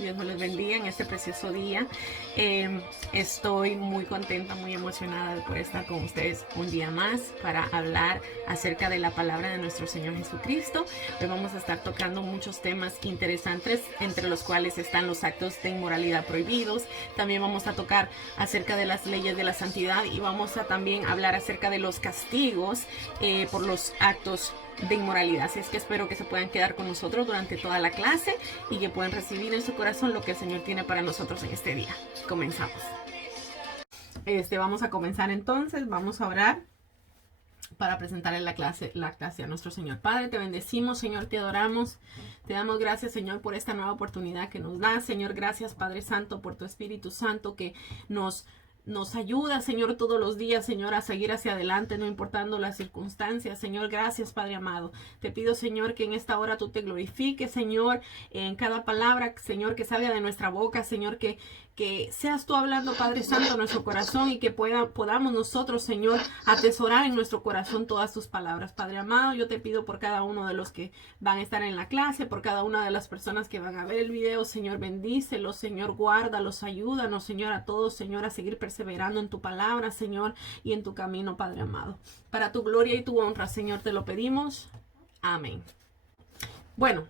Dios me los bendiga en este precioso día. Estoy muy contenta, muy emocionada de poder estar con ustedes un día más para hablar acerca de la palabra de nuestro Señor Jesucristo. Hoy vamos a estar tocando muchos temas interesantes, entre los cuales están los actos de inmoralidad prohibidos. También vamos a tocar acerca de las leyes de la santidad y vamos a también hablar acerca de los castigos por los actos de inmoralidad. Así es que espero que se puedan quedar con nosotros durante toda la clase y que puedan recibir en su corazón lo que el Señor tiene para nosotros en este día. Comenzamos. Vamos a comenzar entonces. Vamos a orar para presentarle la clase a nuestro Señor. Padre, te bendecimos, Señor, te adoramos. Te damos gracias, Señor, por esta nueva oportunidad que nos das. Señor, gracias, Padre Santo, por tu Espíritu Santo que nos ayuda, Señor, todos los días, Señor, a seguir hacia adelante, no importando las circunstancias. Señor, gracias, Padre amado. Te pido, Señor, que en esta hora tú te glorifiques, Señor, en cada palabra, Señor, que salga de nuestra boca, Señor, que seas tú hablando, Padre Santo, a nuestro corazón y que podamos nosotros, Señor, atesorar en nuestro corazón todas tus palabras. Padre amado, yo te pido por cada uno de los que van a estar en la clase, por cada una de las personas que van a ver el video, Señor, bendícelos, Señor, guárdalos, ayúdanos, Señor, a todos, Señor, a seguir perseverando en tu palabra, Señor, y en tu camino, Padre amado. Para tu gloria y tu honra, Señor, te lo pedimos. Amén. Bueno,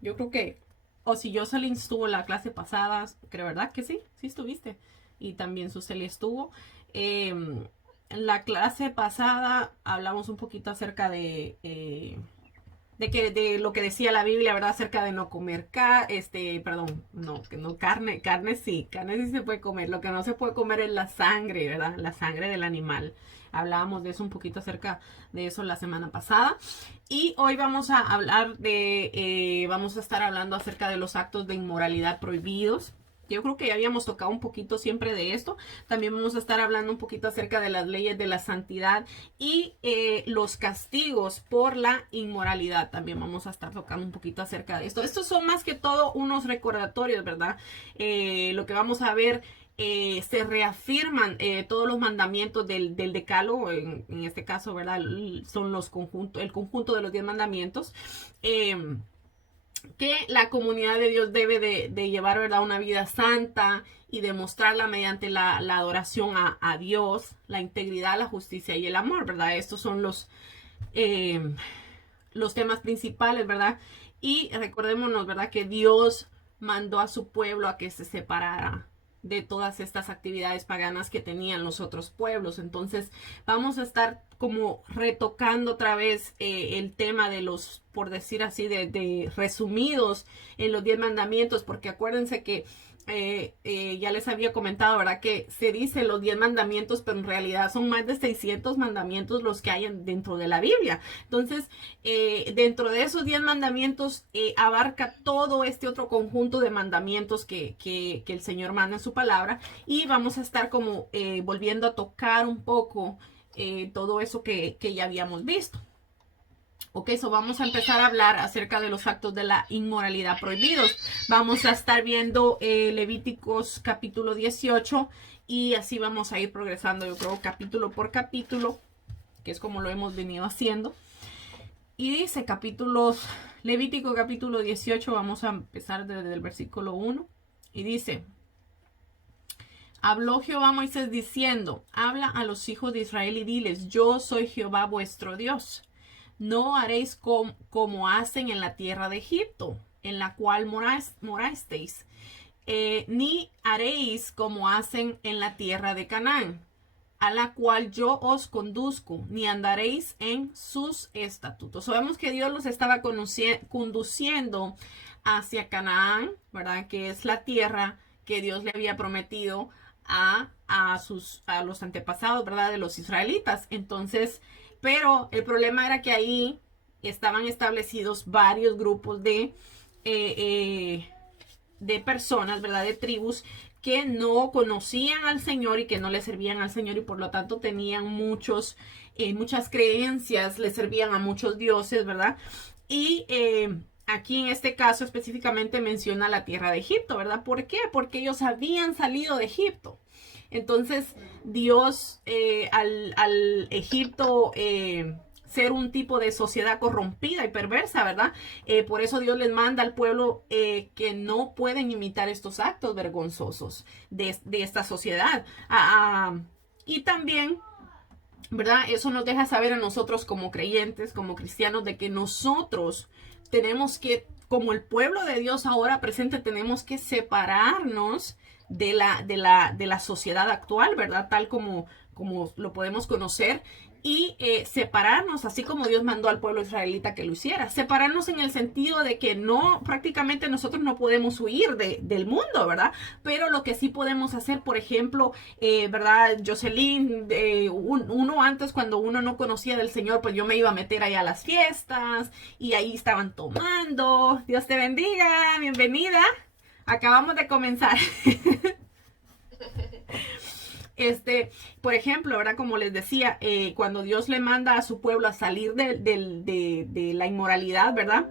yo creo que o si Jocelyn estuvo en la clase pasada, creo, ¿verdad? Que sí, sí estuviste. Y también Suseli estuvo. En la clase pasada hablamos un poquito acerca de lo que decía la Biblia, ¿verdad? Acerca de no comer carne, carne sí se puede comer. Lo que no se puede comer es la sangre, ¿verdad? La sangre del animal. Hablábamos de eso un poquito acerca de eso la semana pasada. Y hoy vamos a hablar vamos a estar hablando acerca de los actos de inmoralidad prohibidos. Yo creo que ya habíamos tocado un poquito siempre de esto. También vamos a estar hablando un poquito acerca de las leyes de la santidad y los castigos por la inmoralidad. También vamos a estar tocando un poquito acerca de esto. Estos son más que todo unos recordatorios, ¿verdad? Lo que vamos a ver, se reafirman todos los mandamientos del decálogo, en este caso, ¿verdad? Son el conjunto de los 10 mandamientos. Que la comunidad de Dios debe de llevar, ¿verdad?, una vida santa y demostrarla mediante la adoración a Dios, la integridad, la justicia y el amor, ¿verdad? Estos son los temas principales, ¿verdad? Y recordémonos, ¿verdad?, que Dios mandó a su pueblo a que se separara de todas estas actividades paganas que tenían los otros pueblos. Entonces vamos a estar como retocando otra vez el tema de los, por decir así, de resumidos en los 10 mandamientos, porque acuérdense que ya les había comentado, ¿verdad?, que se dice los 10 mandamientos, pero en realidad son más de 600 mandamientos los que hay dentro de la Biblia. Entonces, dentro de esos 10 mandamientos abarca todo este otro conjunto de mandamientos que el Señor manda en su palabra, y vamos a estar como volviendo a tocar un poco todo eso que ya habíamos visto. Ok, so vamos a empezar a hablar acerca de los actos de la inmoralidad prohibidos. Vamos a estar viendo Levíticos capítulo 18 y así vamos a ir progresando, yo creo, capítulo por capítulo, que es como lo hemos venido haciendo. Y dice Levítico capítulo 18, vamos a empezar desde el versículo 1 y dice: Habló Jehová a Moisés diciendo, habla a los hijos de Israel y diles, yo soy Jehová vuestro Dios. No haréis como hacen en la tierra de Egipto, en la cual morasteis, ni haréis como hacen en la tierra de Canaán, a la cual yo os conduzco, ni andaréis en sus estatutos. Sabemos que Dios los estaba conduciendo hacia Canaán, ¿verdad?, que es la tierra que Dios le había prometido a los antepasados, ¿verdad?, de los israelitas. Entonces, pero el problema era que ahí estaban establecidos varios grupos de personas, ¿verdad?, de tribus que no conocían al Señor y que no le servían al Señor, y por lo tanto tenían muchas creencias, le servían a muchos dioses, ¿verdad? Y aquí en este caso específicamente menciona la tierra de Egipto, ¿verdad? ¿Por qué? Porque ellos habían salido de Egipto. Entonces Dios al Egipto ser un tipo de sociedad corrompida y perversa, ¿verdad? Por eso Dios les manda al pueblo que no pueden imitar estos actos vergonzosos de esta sociedad. Y también, ¿verdad? Eso nos deja saber a nosotros como creyentes, como cristianos, de que nosotros tenemos que, como el pueblo de Dios ahora presente, tenemos que separarnos de la sociedad actual, ¿verdad? Tal como lo podemos conocer, y separarnos, así como Dios mandó al pueblo israelita que lo hiciera. Separarnos en el sentido de que no, prácticamente nosotros no podemos huir del mundo, ¿verdad? Pero lo que sí podemos hacer, por ejemplo, ¿verdad? Jocelyn, uno antes, cuando uno no conocía del Señor, pues yo me iba a meter allá a las fiestas y ahí estaban tomando. Dios te bendiga, bienvenida. Acabamos de comenzar. Por ejemplo, ¿verdad? Como les decía, cuando Dios le manda a su pueblo a salir de la inmoralidad, ¿verdad?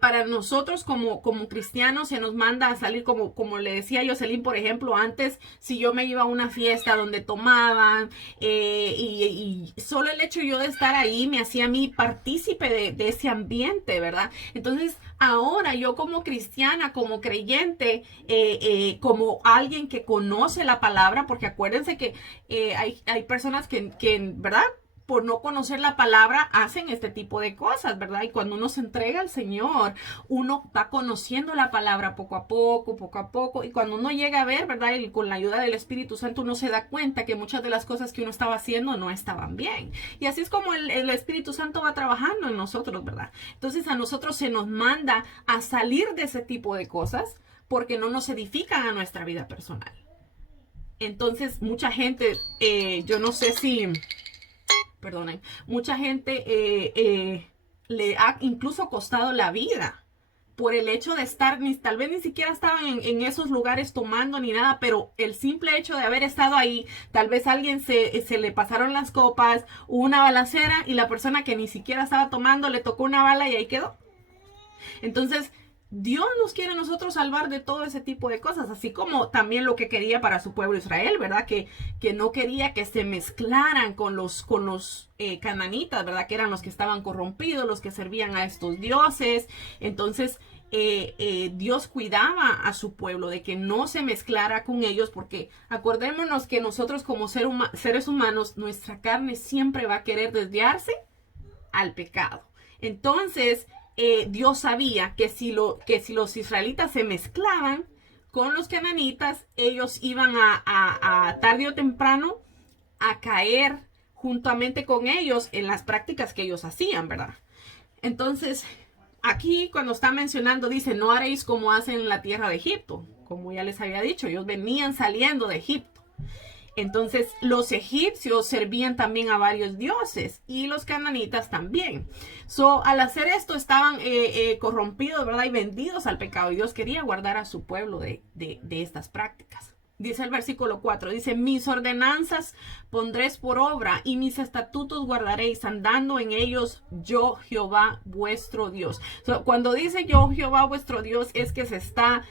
Para nosotros como cristianos se nos manda a salir, como le decía Jocelyn, por ejemplo, antes, si yo me iba a una fiesta donde tomaban, y solo el hecho yo de estar ahí me hacía a mí partícipe de ese ambiente, ¿verdad? Entonces, ahora yo como cristiana, como creyente, como alguien que conoce la palabra, porque acuérdense que hay personas que, ¿verdad? Por no conocer la palabra, hacen este tipo de cosas, ¿verdad? Y cuando uno se entrega al Señor, uno va conociendo la palabra poco a poco, y cuando uno llega a ver, ¿verdad? Y con la ayuda del Espíritu Santo, uno se da cuenta que muchas de las cosas que uno estaba haciendo no estaban bien. Y así es como el Espíritu Santo va trabajando en nosotros, ¿verdad? Entonces a nosotros se nos manda a salir de ese tipo de cosas porque no nos edifican a nuestra vida personal. Entonces, mucha gente, yo no sé si... Perdonen, mucha gente le ha incluso costado la vida por el hecho de estar, tal vez ni siquiera estaban en esos lugares tomando ni nada, pero el simple hecho de haber estado ahí, tal vez a alguien se le pasaron las copas, hubo una balacera y la persona que ni siquiera estaba tomando le tocó una bala y ahí quedó. Entonces, Dios nos quiere a nosotros salvar de todo ese tipo de cosas, así como también lo que quería para su pueblo Israel, ¿verdad? Que no quería que se mezclaran con los cananitas, ¿verdad? Que eran los que estaban corrompidos, los que servían a estos dioses. Entonces, Dios cuidaba a su pueblo de que no se mezclara con ellos, porque acordémonos que nosotros como seres humanos, nuestra carne siempre va a querer desviarse al pecado. Entonces, Dios sabía que si los israelitas se mezclaban con los cananitas, ellos iban a tarde o temprano a caer juntamente con ellos en las prácticas que ellos hacían, ¿verdad? Entonces, aquí cuando está mencionando, dice, no haréis como hacen en la tierra de Egipto. Como ya les había dicho, ellos venían saliendo de Egipto. Entonces los egipcios servían también a varios dioses y los cananitas también. Al hacer esto estaban corrompidos, ¿verdad? Y vendidos al pecado. Y Dios quería guardar a su pueblo de estas prácticas. Dice el versículo 4, dice, mis ordenanzas pondréis por obra y mis estatutos guardaréis, andando en ellos yo Jehová vuestro Dios. Cuando dice yo Jehová vuestro Dios es que se está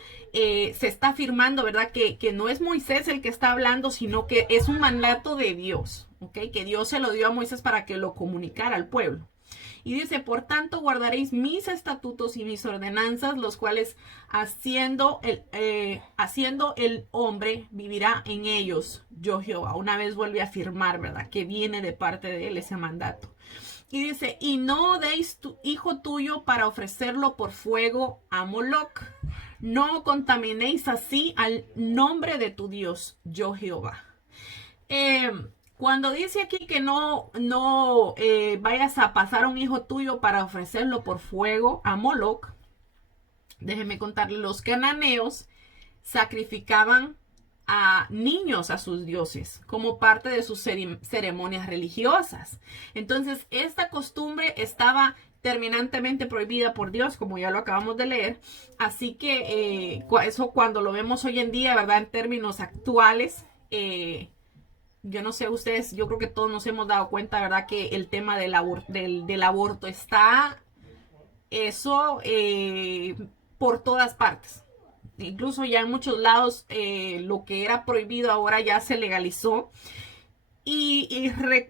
afirmando, ¿verdad? Que no es Moisés el que está hablando, sino que es un mandato de Dios, ¿ok? Que Dios se lo dio a Moisés para que lo comunicara al pueblo. Y dice, por tanto guardaréis mis estatutos y mis ordenanzas, los cuales haciendo el hombre vivirá en ellos, yo Jehová. Una vez vuelve a afirmar, ¿verdad? Que viene de parte de él ese mandato. Y dice, y no deis tu hijo tuyo para ofrecerlo por fuego a Moloc. No contaminéis así al nombre de tu Dios, yo Jehová. Cuando dice aquí que no vayas a pasar a un hijo tuyo para ofrecerlo por fuego a Moloc, déjenme contarle, los cananeos sacrificaban a niños a sus dioses como parte de sus ceremonias religiosas. Entonces, esta costumbre estaba terminantemente prohibida por Dios, como ya lo acabamos de leer. Así que eso cuando lo vemos hoy en día, ¿verdad? En términos actuales, yo no sé ustedes, yo creo que todos nos hemos dado cuenta, ¿verdad? Que el tema del aborto está eso por todas partes. Incluso ya en muchos lados lo que era prohibido ahora ya se legalizó.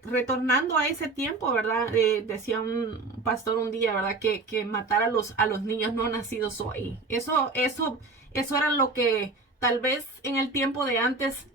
Retornando a ese tiempo, ¿verdad? Decía un pastor un día, ¿verdad? Que matar a los niños no nacidos hoy. Eso era lo que tal vez en el tiempo de antes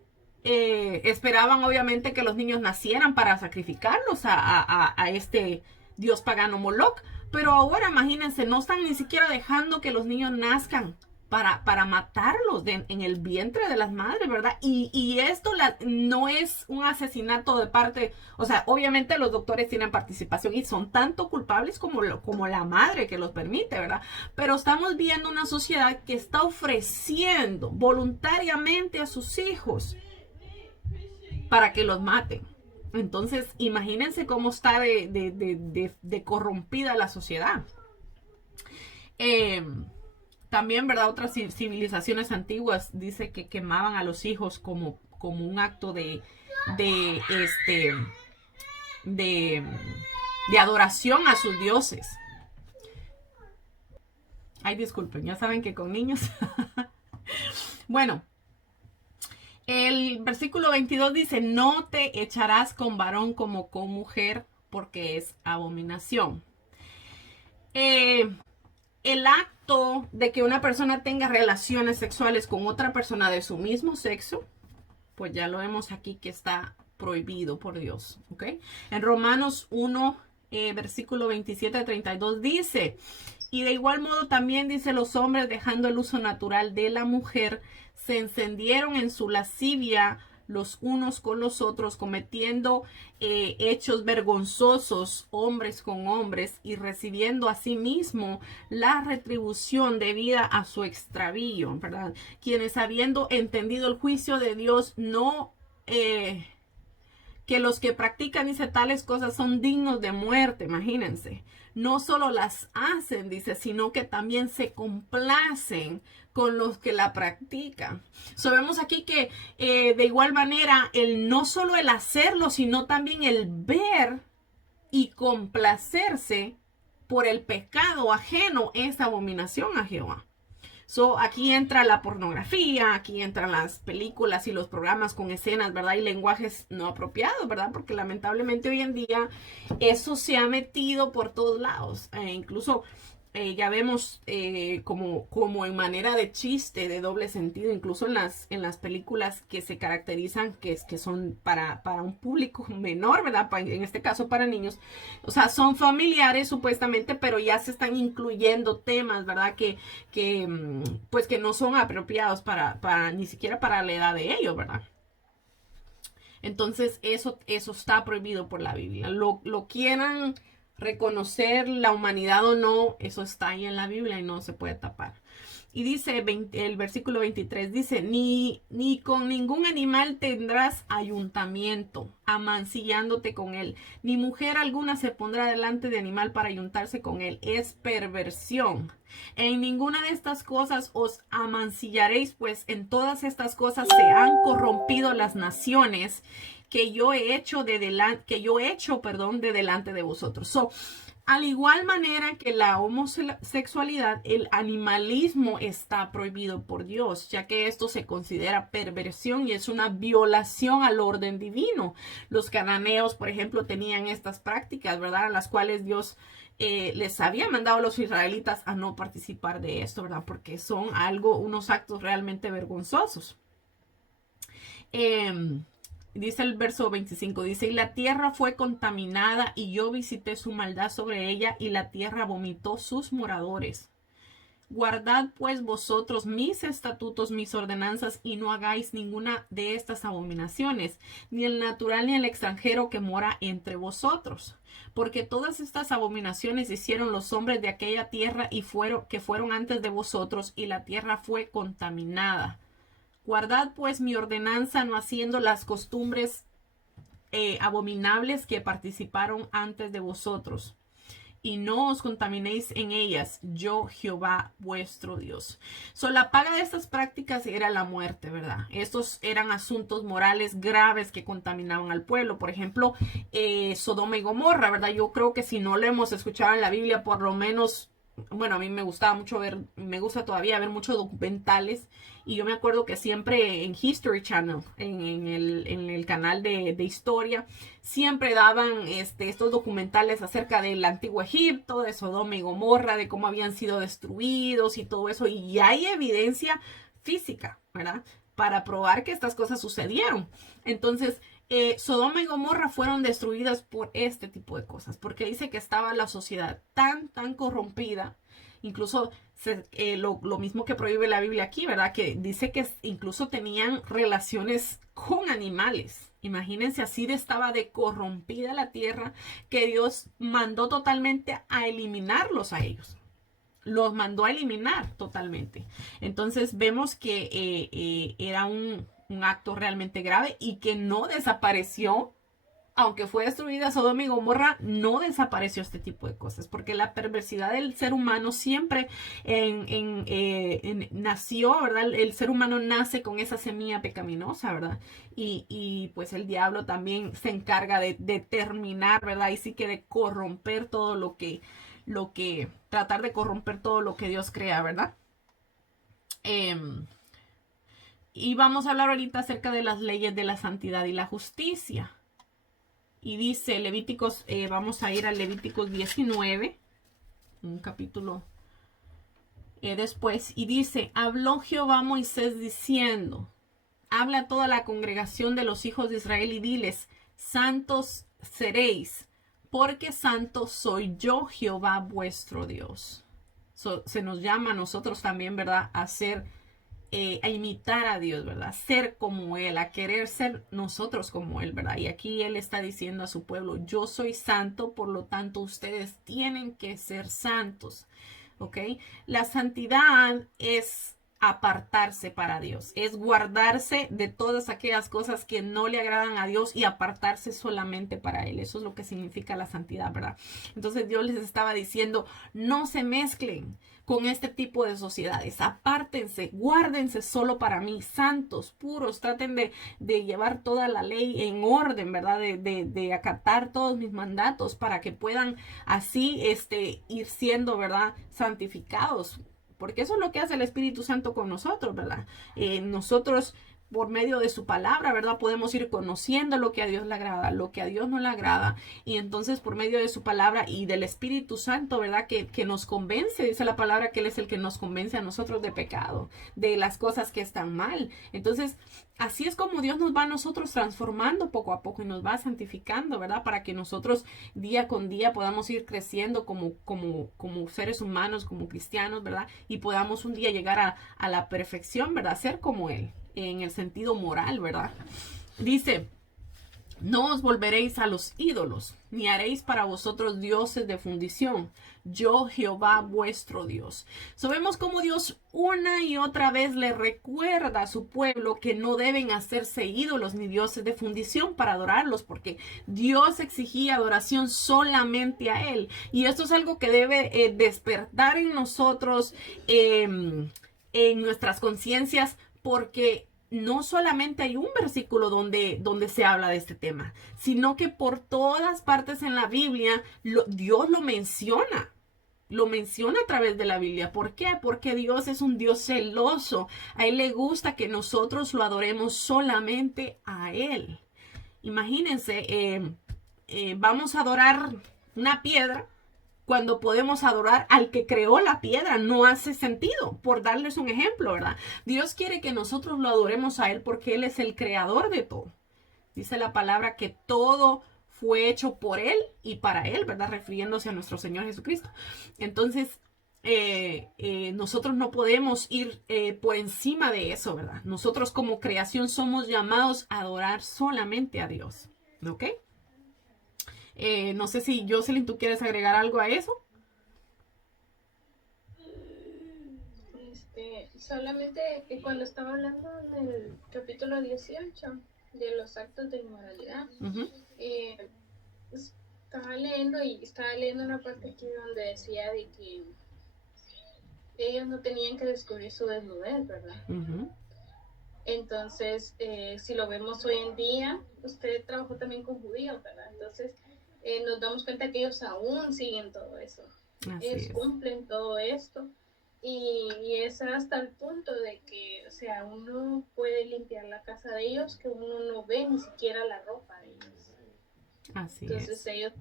esperaban, obviamente, que los niños nacieran para sacrificarlos a este dios pagano Moloch. Pero ahora, imagínense, no están ni siquiera dejando que los niños nazcan para matarlos en el vientre de las madres, ¿verdad? Y esto no es un asesinato de parte, o sea, obviamente los doctores tienen participación y son tanto culpables como la madre que los permite, ¿verdad? Pero estamos viendo una sociedad que está ofreciendo voluntariamente a sus hijos para que los maten. Entonces, imagínense cómo está de corrompida la sociedad. También, ¿verdad? Otras civilizaciones antiguas dice que quemaban a los hijos como un acto de adoración a sus dioses. Ay, disculpen, ya saben que con niños. Bueno, el versículo 22 dice, no te echarás con varón como con mujer, porque es abominación. El acto de que una persona tenga relaciones sexuales con otra persona de su mismo sexo, pues ya lo vemos aquí que está prohibido por Dios, ¿ok? En Romanos 1, versículo 27 a 32 dice, y de igual modo también dice, los hombres dejando el uso natural de la mujer, se encendieron en su lascivia los unos con los otros, cometiendo hechos vergonzosos hombres con hombres y recibiendo asimismo la retribución debida a su extravío, ¿verdad? Quienes habiendo entendido el juicio de Dios, no que los que practican, dice, tales cosas son dignos de muerte, imagínense. No solo las hacen, dice, sino que también se complacen con los que la practican. Sabemos aquí que de igual manera, no solo el hacerlo, sino también el ver y complacerse por el pecado ajeno es abominación a Jehová. Aquí entra la pornografía, aquí entran las películas y los programas con escenas, ¿verdad? Y lenguajes no apropiados, ¿verdad? Porque lamentablemente hoy en día eso se ha metido por todos lados. Incluso ya vemos como en manera de chiste, de doble sentido, incluso en las películas que se caracterizan que son para un público menor, ¿verdad? En este caso para niños. O sea, son familiares supuestamente, pero ya se están incluyendo temas, ¿verdad? Pues que no son apropiados para ni siquiera para la edad de ellos, ¿verdad? Entonces eso está prohibido por la Biblia. Lo quieran reconocer la humanidad o no, eso está ahí en la Biblia y no se puede tapar. Y dice el versículo 23, dice, ni con ningún animal tendrás ayuntamiento, amancillándote con él, ni mujer alguna se pondrá delante de animal para ayuntarse con él, es perversión. En ninguna de estas cosas os amancillaréis, pues en todas estas cosas se han corrompido las naciones que yo he hecho de delante de vosotros. Al igual manera que la homosexualidad, el animalismo está prohibido por Dios, ya que esto se considera perversión y es una violación al orden divino. Los cananeos, por ejemplo, tenían estas prácticas, ¿verdad? Las cuales Dios les había mandado a los israelitas a no participar de esto, ¿verdad? Porque son unos actos realmente vergonzosos. Dice el verso 25, dice, y la tierra fue contaminada y yo visité su maldad sobre ella y la tierra vomitó sus moradores. Guardad pues vosotros mis estatutos, mis ordenanzas y no hagáis ninguna de estas abominaciones, ni el natural ni el extranjero que mora entre vosotros. Porque todas estas abominaciones hicieron los hombres de aquella tierra que fueron antes de vosotros y la tierra fue contaminada. Guardad pues mi ordenanza, no haciendo las costumbres abominables que participaron antes de vosotros. Y no os contaminéis en ellas, yo Jehová vuestro Dios. La paga de estas prácticas era la muerte, ¿verdad? Estos eran asuntos morales graves que contaminaban al pueblo. Por ejemplo, Sodoma y Gomorra, ¿verdad? Yo creo que si no lo hemos escuchado en la Biblia, por lo menos bueno, a mí me gustaba mucho ver, me gusta todavía ver muchos documentales, y yo me acuerdo que siempre en History Channel, en el canal de historia, siempre daban estos documentales acerca del antiguo Egipto, de Sodoma y Gomorra, de cómo habían sido destruidos y todo eso, y hay evidencia física, ¿verdad? Para probar que estas cosas sucedieron. Entonces, Sodoma y Gomorra fueron destruidas por este tipo de cosas, porque dice que estaba la sociedad tan corrompida, incluso lo mismo que prohíbe la Biblia aquí, ¿verdad? Que dice que incluso tenían relaciones con animales. Imagínense, así estaba de corrompida la tierra, que Dios mandó totalmente a eliminarlos a ellos. Los mandó a eliminar totalmente. Entonces vemos que era un acto realmente grave y que no desapareció. Aunque fue destruida Sodoma y Gomorra, no desapareció este tipo de cosas, porque la perversidad del ser humano siempre nació, ¿verdad? El ser humano nace con esa semilla pecaminosa, ¿verdad? Y pues el diablo también se encarga de terminar, ¿verdad? Y sí que de corromper todo tratar de corromper todo lo que Dios crea, ¿verdad? Em, y vamos a hablar ahorita acerca de las leyes de la santidad y la justicia. Y dice Levíticos, vamos a ir a Levíticos 19, un capítulo después, y dice, habló Jehová a Moisés diciendo, habla a toda la congregación de los hijos de Israel y diles, santos seréis, porque santo soy yo, Jehová vuestro Dios. Se nos llama a nosotros también, ¿verdad? A imitar a Dios, ¿verdad? Ser como Él, a querer ser nosotros como Él, ¿verdad? Y aquí Él está diciendo a su pueblo, yo soy santo, por lo tanto ustedes tienen que ser santos, ¿ok? La santidad es apartarse para Dios, es guardarse de todas aquellas cosas que no le agradan a Dios y apartarse solamente para Él. Eso es lo que significa la santidad, ¿verdad? Entonces Dios les estaba diciendo, no se mezclen con este tipo de sociedades, apártense, guárdense solo para mí, santos, puros, traten de llevar toda la ley en orden, ¿verdad? De acatar todos mis mandatos para que puedan así ir siendo, ¿verdad? Santificados, porque eso es lo que hace el Espíritu Santo con nosotros, ¿verdad? Nosotros por medio de su palabra, ¿verdad? Podemos ir conociendo lo que a Dios le agrada, lo que a Dios no le agrada, y entonces por medio de su palabra y del Espíritu Santo, ¿verdad? Que nos convence, dice la palabra que Él es el que nos convence a nosotros de pecado, de las cosas que están mal. Entonces, así es como Dios nos va a nosotros transformando poco a poco y nos va santificando, ¿verdad? Para que nosotros día con día podamos ir creciendo como seres humanos, como cristianos, ¿verdad? Y podamos un día llegar a la perfección, ¿verdad? Ser como Él, en el sentido moral, ¿verdad? Dice, no os volveréis a los ídolos, ni haréis para vosotros dioses de fundición. Yo, Jehová, vuestro Dios. Sabemos cómo Dios una y otra vez le recuerda a su pueblo que no deben hacerse ídolos ni dioses de fundición para adorarlos, porque Dios exigía adoración solamente a Él. Y esto es algo que debe despertar en nosotros, en nuestras conciencias, porque no solamente hay un versículo donde se habla de este tema, sino que por todas partes en la Biblia Dios lo menciona. Lo menciona a través de la Biblia. ¿Por qué? Porque Dios es un Dios celoso. A Él le gusta que nosotros lo adoremos solamente a Él. Imagínense, vamos a adorar una piedra cuando podemos adorar al que creó la piedra. No hace sentido, por darles un ejemplo, ¿verdad? Dios quiere que nosotros lo adoremos a Él porque Él es el creador de todo. Dice la palabra que todo fue hecho por Él y para Él, ¿verdad? Refiriéndose a nuestro Señor Jesucristo. Entonces, nosotros no podemos ir por encima de eso, ¿verdad? Nosotros como creación somos llamados a adorar solamente a Dios, ¿ok? No sé si Jocelyn, ¿tú quieres agregar algo a eso? Solamente que cuando estaba hablando en el capítulo 18 de los actos de inmoralidad, estaba leyendo una parte aquí donde decía de que ellos no tenían que descubrir su desnudez, ¿verdad? Entonces, si lo vemos hoy en día, usted trabajó también con judíos, ¿verdad? Entonces, nos damos cuenta que ellos aún siguen todo eso. Así es. cumplen todo esto. Y es hasta el punto de que, o sea, uno puede limpiar la casa de ellos que uno no ve ni siquiera la ropa de ellos. Así Entonces es.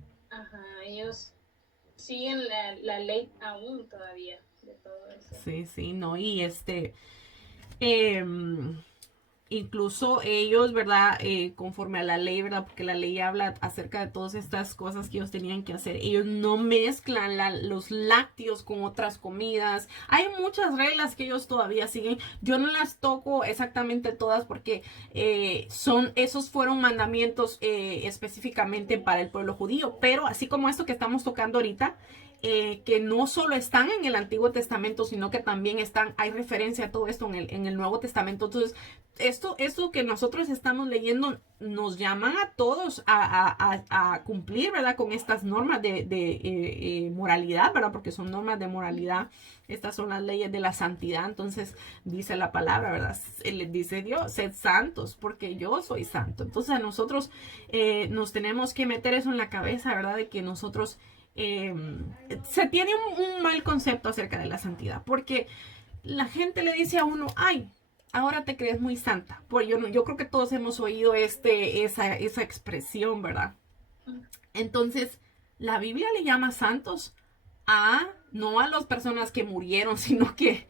ellos siguen la ley aún todavía de todo eso. Sí, sí, no, y em, incluso ellos, ¿verdad? Conforme a la ley, ¿verdad? Porque la ley habla acerca de todas estas cosas que ellos tenían que hacer. Ellos no mezclan los lácteos con otras comidas. Hay muchas reglas que ellos todavía siguen. Yo no las toco exactamente todas porque esos fueron mandamientos específicamente para el pueblo judío. Pero así como esto que estamos tocando ahorita, que no solo están en el Antiguo Testamento, sino que también hay referencia a todo esto en el Nuevo Testamento. Entonces, esto que nosotros estamos leyendo nos llaman a todos a cumplir, ¿verdad? Con estas normas de moralidad, ¿verdad? Porque son normas de moralidad. Estas son las leyes de la santidad. Entonces, dice la palabra, ¿verdad? Dice Dios, sed santos, porque yo soy santo. Entonces, a nosotros nos tenemos que meter eso en la cabeza, ¿verdad? De que nosotros se tiene un mal concepto acerca de la santidad, porque la gente le dice a uno, ay, ahora te crees muy santa. Pues yo creo que todos hemos oído esa expresión, ¿verdad? Entonces, la Biblia le llama santos no a las personas que murieron, sino que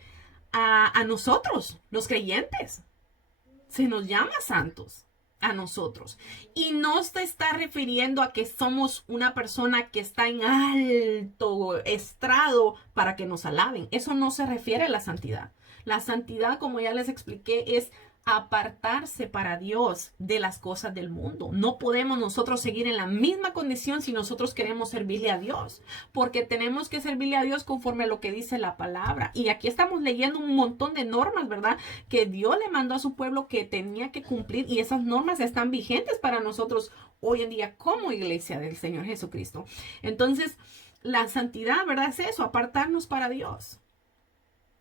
a nosotros, los creyentes. Se nos llama santos a nosotros. Y no se está refiriendo a que somos una persona que está en alto estrado para que nos alaben. Eso no se refiere a la santidad. La santidad, como ya les expliqué, es apartarse para Dios de las cosas del mundo. No podemos nosotros seguir en la misma condición si nosotros queremos servirle a Dios, porque tenemos que servirle a Dios conforme a lo que dice la palabra. Y aquí estamos leyendo un montón de normas, ¿verdad? Que Dios le mandó a su pueblo que tenía que cumplir, y esas normas están vigentes para nosotros hoy en día como iglesia del Señor Jesucristo. Entonces, la santidad, ¿verdad? Es eso, apartarnos para Dios.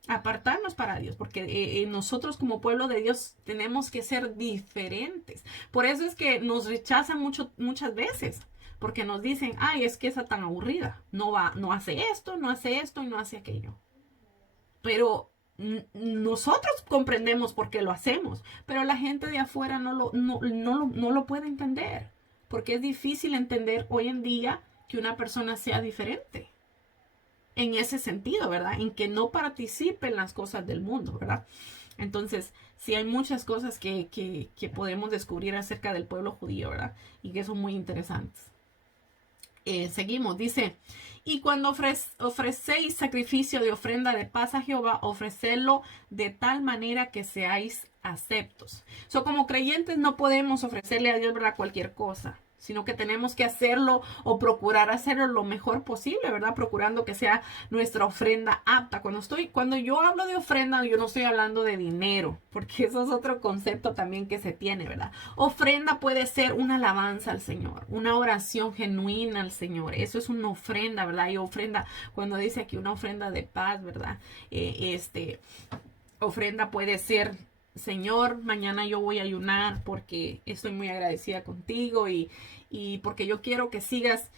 Apartarnos para Dios, porque nosotros como pueblo de Dios tenemos que ser diferentes. Por eso es que nos rechazan muchas veces, porque nos dicen, ay, es que esa tan aburrida, no hace esto, no hace esto y no hace aquello. Pero nosotros comprendemos por qué lo hacemos, pero la gente de afuera no lo puede entender, porque es difícil entender hoy en día que una persona sea diferente en ese sentido, ¿verdad? En que no participe en las cosas del mundo, ¿verdad? Entonces, sí hay muchas cosas que podemos descubrir acerca del pueblo judío, ¿verdad? Y que son muy interesantes. Seguimos, dice, y cuando ofrecéis sacrificio de ofrenda de paz a Jehová, ofrecedlo de tal manera que seáis aceptos. Como creyentes no podemos ofrecerle a Dios, ¿verdad? Cualquier cosa, sino que tenemos que hacerlo o procurar hacerlo lo mejor posible, ¿verdad? Procurando que sea nuestra ofrenda apta. Cuando yo hablo de ofrenda, yo no estoy hablando de dinero, porque eso es otro concepto también que se tiene, ¿verdad? Ofrenda puede ser una alabanza al Señor, una oración genuina al Señor. Eso es una ofrenda, ¿verdad? Y ofrenda, cuando dice aquí una ofrenda de paz, ¿verdad? Ofrenda puede ser, Señor, mañana yo voy a ayunar porque estoy muy agradecida contigo y porque yo quiero que sigas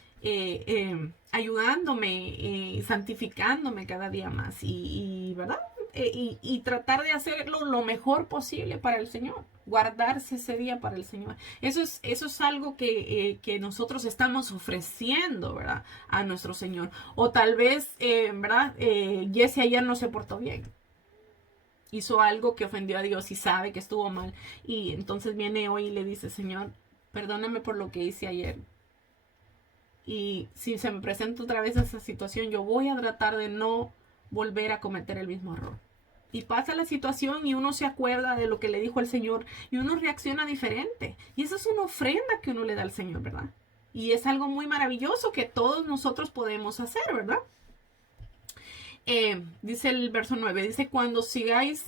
ayudándome, santificándome cada día más ¿verdad? Y tratar de hacerlo lo mejor posible para el Señor, guardarse ese día para el Señor. Eso es algo que nosotros estamos ofreciendo, ¿verdad? A nuestro Señor. O tal vez, ¿verdad? Jesse ayer no se portó bien, hizo algo que ofendió a Dios y sabe que estuvo mal. Y entonces viene hoy y le dice, Señor, perdóname por lo que hice ayer. Y si se me presenta otra vez esa situación, yo voy a tratar de no volver a cometer el mismo error. Y pasa la situación y uno se acuerda de lo que le dijo el Señor y uno reacciona diferente. Y esa es una ofrenda que uno le da al Señor, ¿verdad? Y es algo muy maravilloso que todos nosotros podemos hacer, ¿verdad? Dice el verso 9, dice, cuando ciegues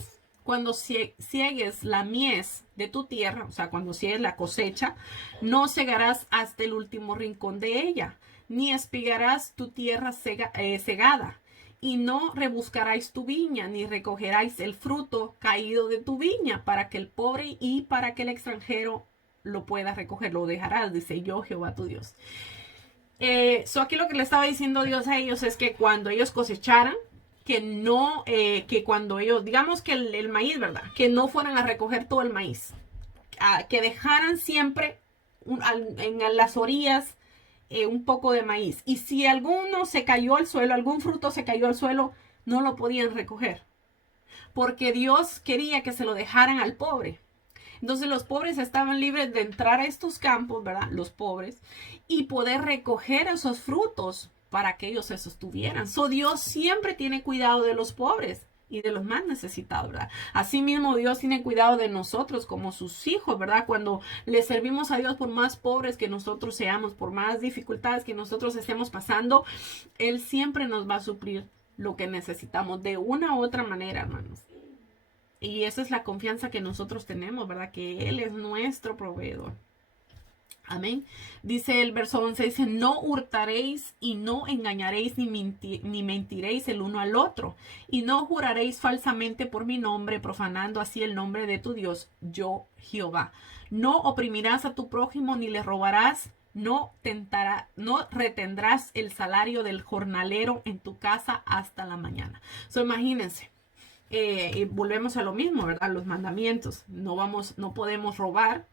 la mies de tu tierra, o sea, cuando ciegues la cosecha, no cegarás hasta el último rincón de ella, ni espigarás tu tierra cegada, y no rebuscaráis tu viña, ni recogeráis el fruto caído de tu viña, para que el pobre y para que el extranjero lo pueda recoger, lo dejarás, dice yo, Jehová tu Dios. Aquí lo que le estaba diciendo Dios a ellos es que cuando ellos cosecharan, que no, que cuando ellos, digamos que el maíz, ¿verdad? Que no fueran a recoger todo el maíz, que dejaran siempre en las orillas un poco de maíz. Y si alguno se cayó al suelo, algún fruto se cayó al suelo, no lo podían recoger. Porque Dios quería que se lo dejaran al pobre. Entonces los pobres estaban libres de entrar a estos campos, ¿verdad? Los pobres, y poder recoger esos frutos para que ellos se sostuvieran. Dios siempre tiene cuidado de los pobres y de los más necesitados, ¿verdad? Asimismo, Dios tiene cuidado de nosotros como sus hijos, ¿verdad? Cuando le servimos a Dios, por más pobres que nosotros seamos, por más dificultades que nosotros estemos pasando, Él siempre nos va a suplir lo que necesitamos de una u otra manera, hermanos. Y esa es la confianza que nosotros tenemos, ¿verdad? Que Él es nuestro proveedor. Amén. Dice el verso 11, dice, no hurtaréis y no engañaréis ni mentiréis el uno al otro. Y no juraréis falsamente por mi nombre, profanando así el nombre de tu Dios, yo Jehová. No oprimirás a tu prójimo ni le robarás. No retendrás el salario del jornalero en tu casa hasta la mañana. Imagínense. Volvemos a lo mismo, ¿verdad? Los mandamientos. No podemos robar,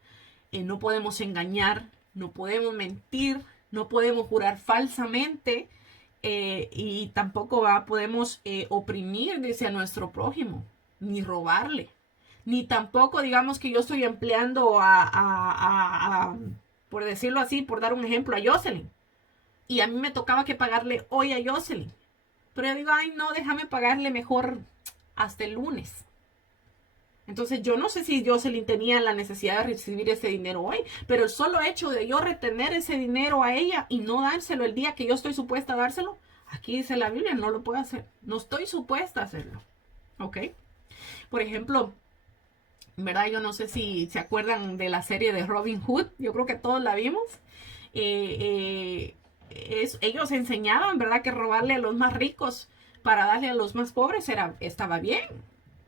no podemos engañar, no podemos mentir, no podemos jurar falsamente y tampoco podemos oprimir, dice, a nuestro prójimo, ni robarle. Ni tampoco digamos que yo estoy empleando por decirlo así, por dar un ejemplo, a Jocelyn. Y a mí me tocaba que pagarle hoy a Jocelyn. Pero yo digo, ay no, déjame pagarle mejor hasta el lunes. Entonces yo no sé si Jocelyn tenía la necesidad de recibir ese dinero hoy, pero el solo hecho de yo retener ese dinero a ella y no dárselo el día que yo estoy supuesta a dárselo, aquí dice la Biblia, no lo puedo hacer. No estoy supuesta a hacerlo. ¿Ok? Por ejemplo, ¿verdad? Yo no sé si se acuerdan de la serie de Robin Hood. Yo creo que todos la vimos. Ellos enseñaban, ¿verdad? Que robarle a los más ricos para darle a los más pobres estaba bien.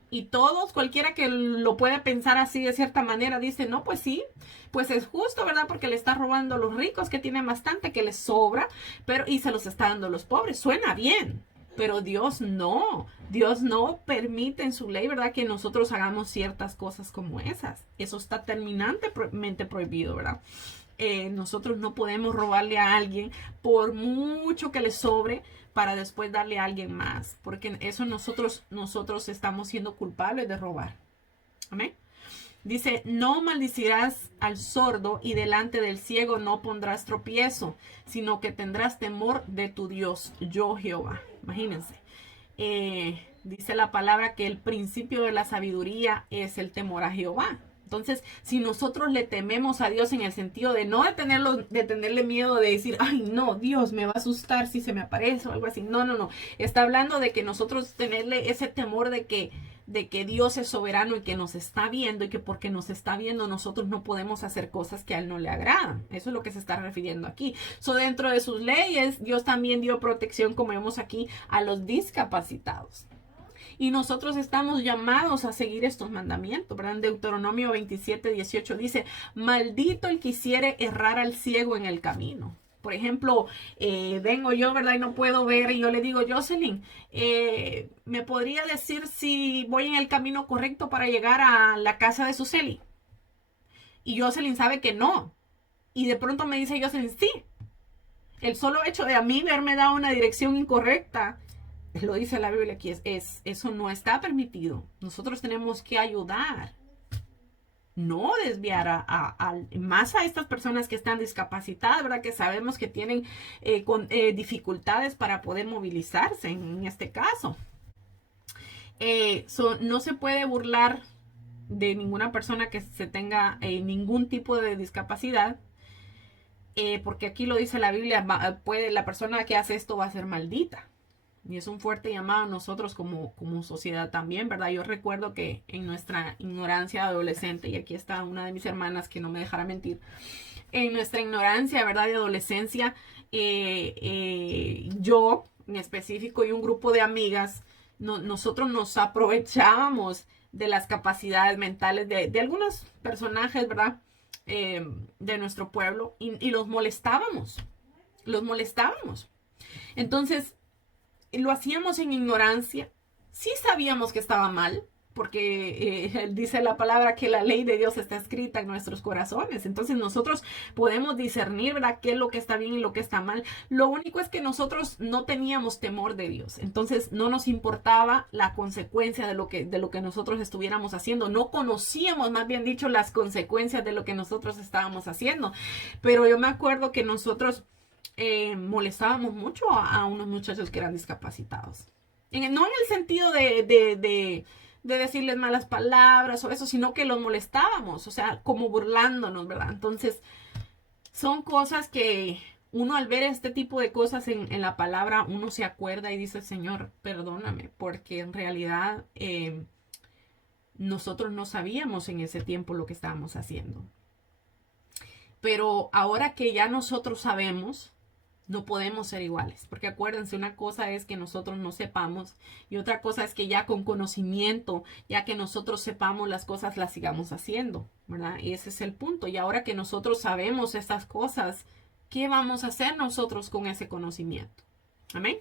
Y todos, cualquiera que lo pueda pensar así de cierta manera, dice, no, pues sí, pues es justo, ¿verdad? Porque le está robando a los ricos que tienen bastante, que les sobra, y se los está dando a los pobres. Suena bien, pero Dios no permite en su ley, ¿verdad? Que nosotros hagamos ciertas cosas como esas. Eso está terminantemente prohibido, ¿verdad? Nosotros no podemos robarle a alguien por mucho que le sobre para después darle a alguien más, porque eso nosotros estamos siendo culpables de robar. Amén. Dice, no maldecirás al sordo y delante del ciego no pondrás tropiezo, sino que tendrás temor de tu Dios, yo Jehová. Imagínense. Dice la palabra que el principio de la sabiduría es el temor a Jehová. Entonces, si nosotros le tememos a Dios en el sentido de no de tenerle miedo de decir, ay, no, Dios me va a asustar si se me aparece o algo así. No. Está hablando de que nosotros tenerle ese temor de que Dios es soberano y que nos está viendo y que porque nos está viendo nosotros no podemos hacer cosas que a Él no le agradan. Eso es lo que se está refiriendo aquí. Dentro de sus leyes, Dios también dio protección, como vemos aquí, a los discapacitados. Y nosotros estamos llamados a seguir estos mandamientos, ¿verdad? En Deuteronomio 27:18 dice, maldito el que hiciere errar al ciego en el camino. Por ejemplo, vengo yo, ¿verdad? Y no puedo ver y yo le digo, Jocelyn, ¿me podría decir si voy en el camino correcto para llegar a la casa de Suseli? Y Jocelyn sabe que no. Y de pronto me dice Jocelyn, sí. El solo hecho de a mí verme dado una dirección incorrecta, lo dice la Biblia aquí, eso no está permitido. Nosotros tenemos que ayudar, no desviar más a estas personas que están discapacitadas, ¿verdad? Que sabemos que tienen dificultades para poder movilizarse en este caso. No se puede burlar de ninguna persona que se tenga ningún tipo de discapacidad. Porque aquí lo dice la Biblia, la persona que hace esto va a ser maldita. Y es un fuerte llamado a nosotros como sociedad también, ¿verdad? Yo recuerdo que en nuestra ignorancia adolescente, y aquí está una de mis hermanas que no me dejará mentir, en nuestra ignorancia, ¿verdad? De adolescencia, yo en específico y un grupo de amigas, nosotros nos aprovechábamos de las capacidades mentales de algunos personajes, ¿verdad? De nuestro pueblo y los molestábamos. los molestábamos. Entonces, lo hacíamos en ignorancia. Sí sabíamos que estaba mal, porque dice la palabra que la ley de Dios está escrita en nuestros corazones. Entonces nosotros podemos discernir, ¿verdad?, qué es lo que está bien y lo que está mal. Lo único es que nosotros no teníamos temor de Dios. Entonces no nos importaba la consecuencia de lo que nosotros estuviéramos haciendo. No conocíamos, más bien dicho, las consecuencias de lo que nosotros estábamos haciendo. Pero yo me acuerdo que nosotros molestábamos mucho a unos muchachos que eran discapacitados. No en el sentido de decirles malas palabras o eso, sino que los molestábamos, o sea, como burlándonos, ¿verdad? Entonces, son cosas que uno al ver este tipo de cosas en la palabra, uno se acuerda y dice, Señor, perdóname, porque en realidad nosotros no sabíamos en ese tiempo lo que estábamos haciendo. Pero ahora que ya nosotros sabemos, no podemos ser iguales, porque acuérdense, una cosa es que nosotros no sepamos y otra cosa es que ya con conocimiento, ya que nosotros sepamos las cosas, las sigamos haciendo, ¿verdad? Y ese es el punto. Y ahora que nosotros sabemos estas cosas, ¿qué vamos a hacer nosotros con ese conocimiento? Amén.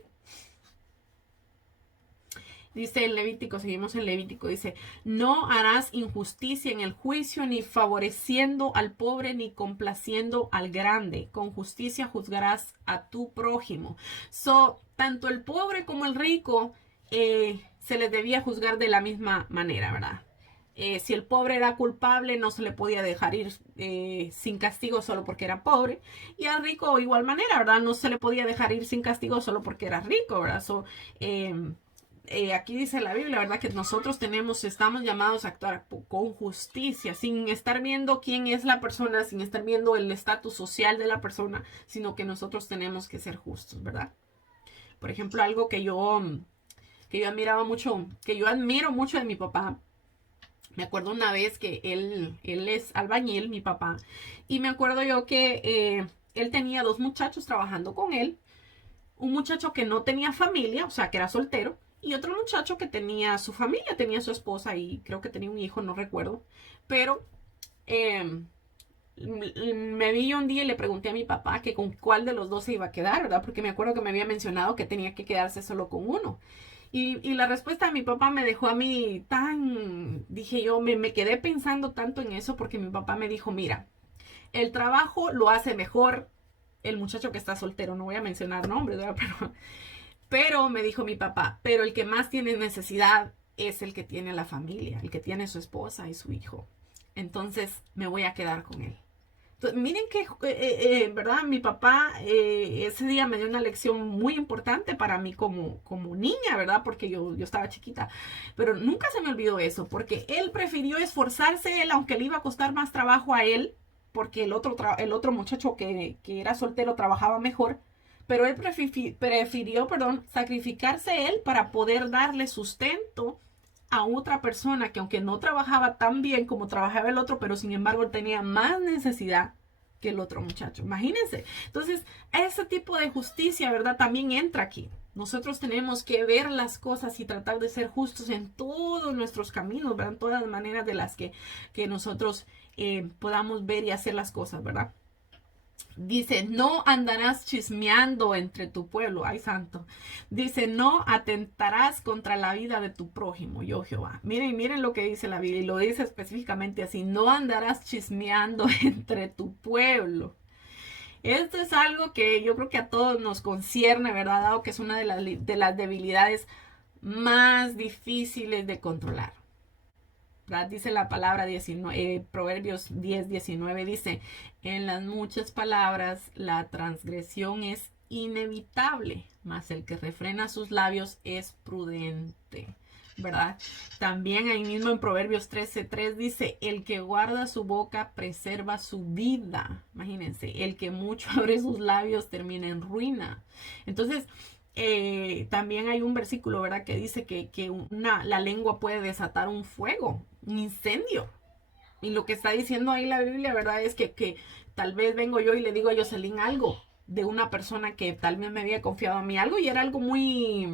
Dice el Levítico, seguimos en Levítico, dice, no harás injusticia en el juicio, ni favoreciendo al pobre, ni complaciendo al grande. Con justicia juzgarás a tu prójimo. Tanto el pobre como el rico se les debía juzgar de la misma manera, ¿verdad? Si el pobre era culpable, no se le podía dejar ir sin castigo solo porque era pobre. Y al rico, de igual manera, ¿verdad? No se le podía dejar ir sin castigo solo porque era rico, ¿verdad? Aquí dice la Biblia, ¿verdad?, que nosotros estamos llamados a actuar con justicia, sin estar viendo quién es la persona, sin estar viendo el estatus social de la persona, sino que nosotros tenemos que ser justos, ¿verdad? Por ejemplo, algo que yo admiraba mucho, que yo admiro mucho de mi papá. Me acuerdo una vez que él es albañil, mi papá, y me acuerdo yo que él tenía 2 muchachos trabajando con él. Un muchacho que no tenía familia, o sea, que era soltero, y otro muchacho que tenía su familia, tenía su esposa y creo que tenía un hijo, no recuerdo. Pero me vi un día y le pregunté a mi papá que con cuál de los 2 se iba a quedar, ¿verdad? Porque me acuerdo que me había mencionado que tenía que quedarse solo con uno. Y la respuesta de mi papá me dejó a mí dije yo, me quedé pensando tanto en eso porque mi papá me dijo, mira, el trabajo lo hace mejor el muchacho que está soltero, no voy a mencionar nombres, ¿verdad? Pero me dijo mi papá, pero el que más tiene necesidad es el que tiene la familia, el que tiene su esposa y su hijo. Entonces me voy a quedar con él. Entonces, miren que, ¿verdad? Mi papá ese día me dio una lección muy importante para mí como niña, ¿verdad? Porque yo estaba chiquita. Pero nunca se me olvidó eso, porque él prefirió esforzarse, aunque le iba a costar más trabajo a él, porque el otro muchacho que era soltero trabajaba mejor, pero él prefirió, sacrificarse él para poder darle sustento a otra persona que aunque no trabajaba tan bien como trabajaba el otro, pero sin embargo tenía más necesidad que el otro muchacho. Imagínense. Entonces, ese tipo de justicia, ¿verdad?, también entra aquí. Nosotros tenemos que ver las cosas y tratar de ser justos en todos nuestros caminos, ¿verdad? En todas las maneras de las que nosotros podamos ver y hacer las cosas, ¿verdad? Dice, no andarás chismeando entre tu pueblo. Ay, santo. Dice, no atentarás contra la vida de tu prójimo, yo Jehová. Miren lo que dice la Biblia. Y lo dice específicamente así. No andarás chismeando entre tu pueblo. Esto es algo que yo creo que a todos nos concierne, ¿verdad? Dado que es una de las debilidades más difíciles de controlar. ¿Verdad? Dice la palabra Proverbios 10:19 dice, en las muchas palabras la transgresión es inevitable, mas el que refrena sus labios es prudente, ¿verdad? También ahí mismo en Proverbios 13:3 dice, el que guarda su boca preserva su vida. Imagínense, el que mucho abre sus labios termina en ruina. Entonces, también hay un versículo, ¿verdad?, que dice que la lengua puede desatar un fuego, un incendio. Y lo que está diciendo ahí la Biblia, ¿verdad?, es que tal vez vengo yo y le digo a Jocelyn algo de una persona que tal vez me había confiado a mí algo y era algo muy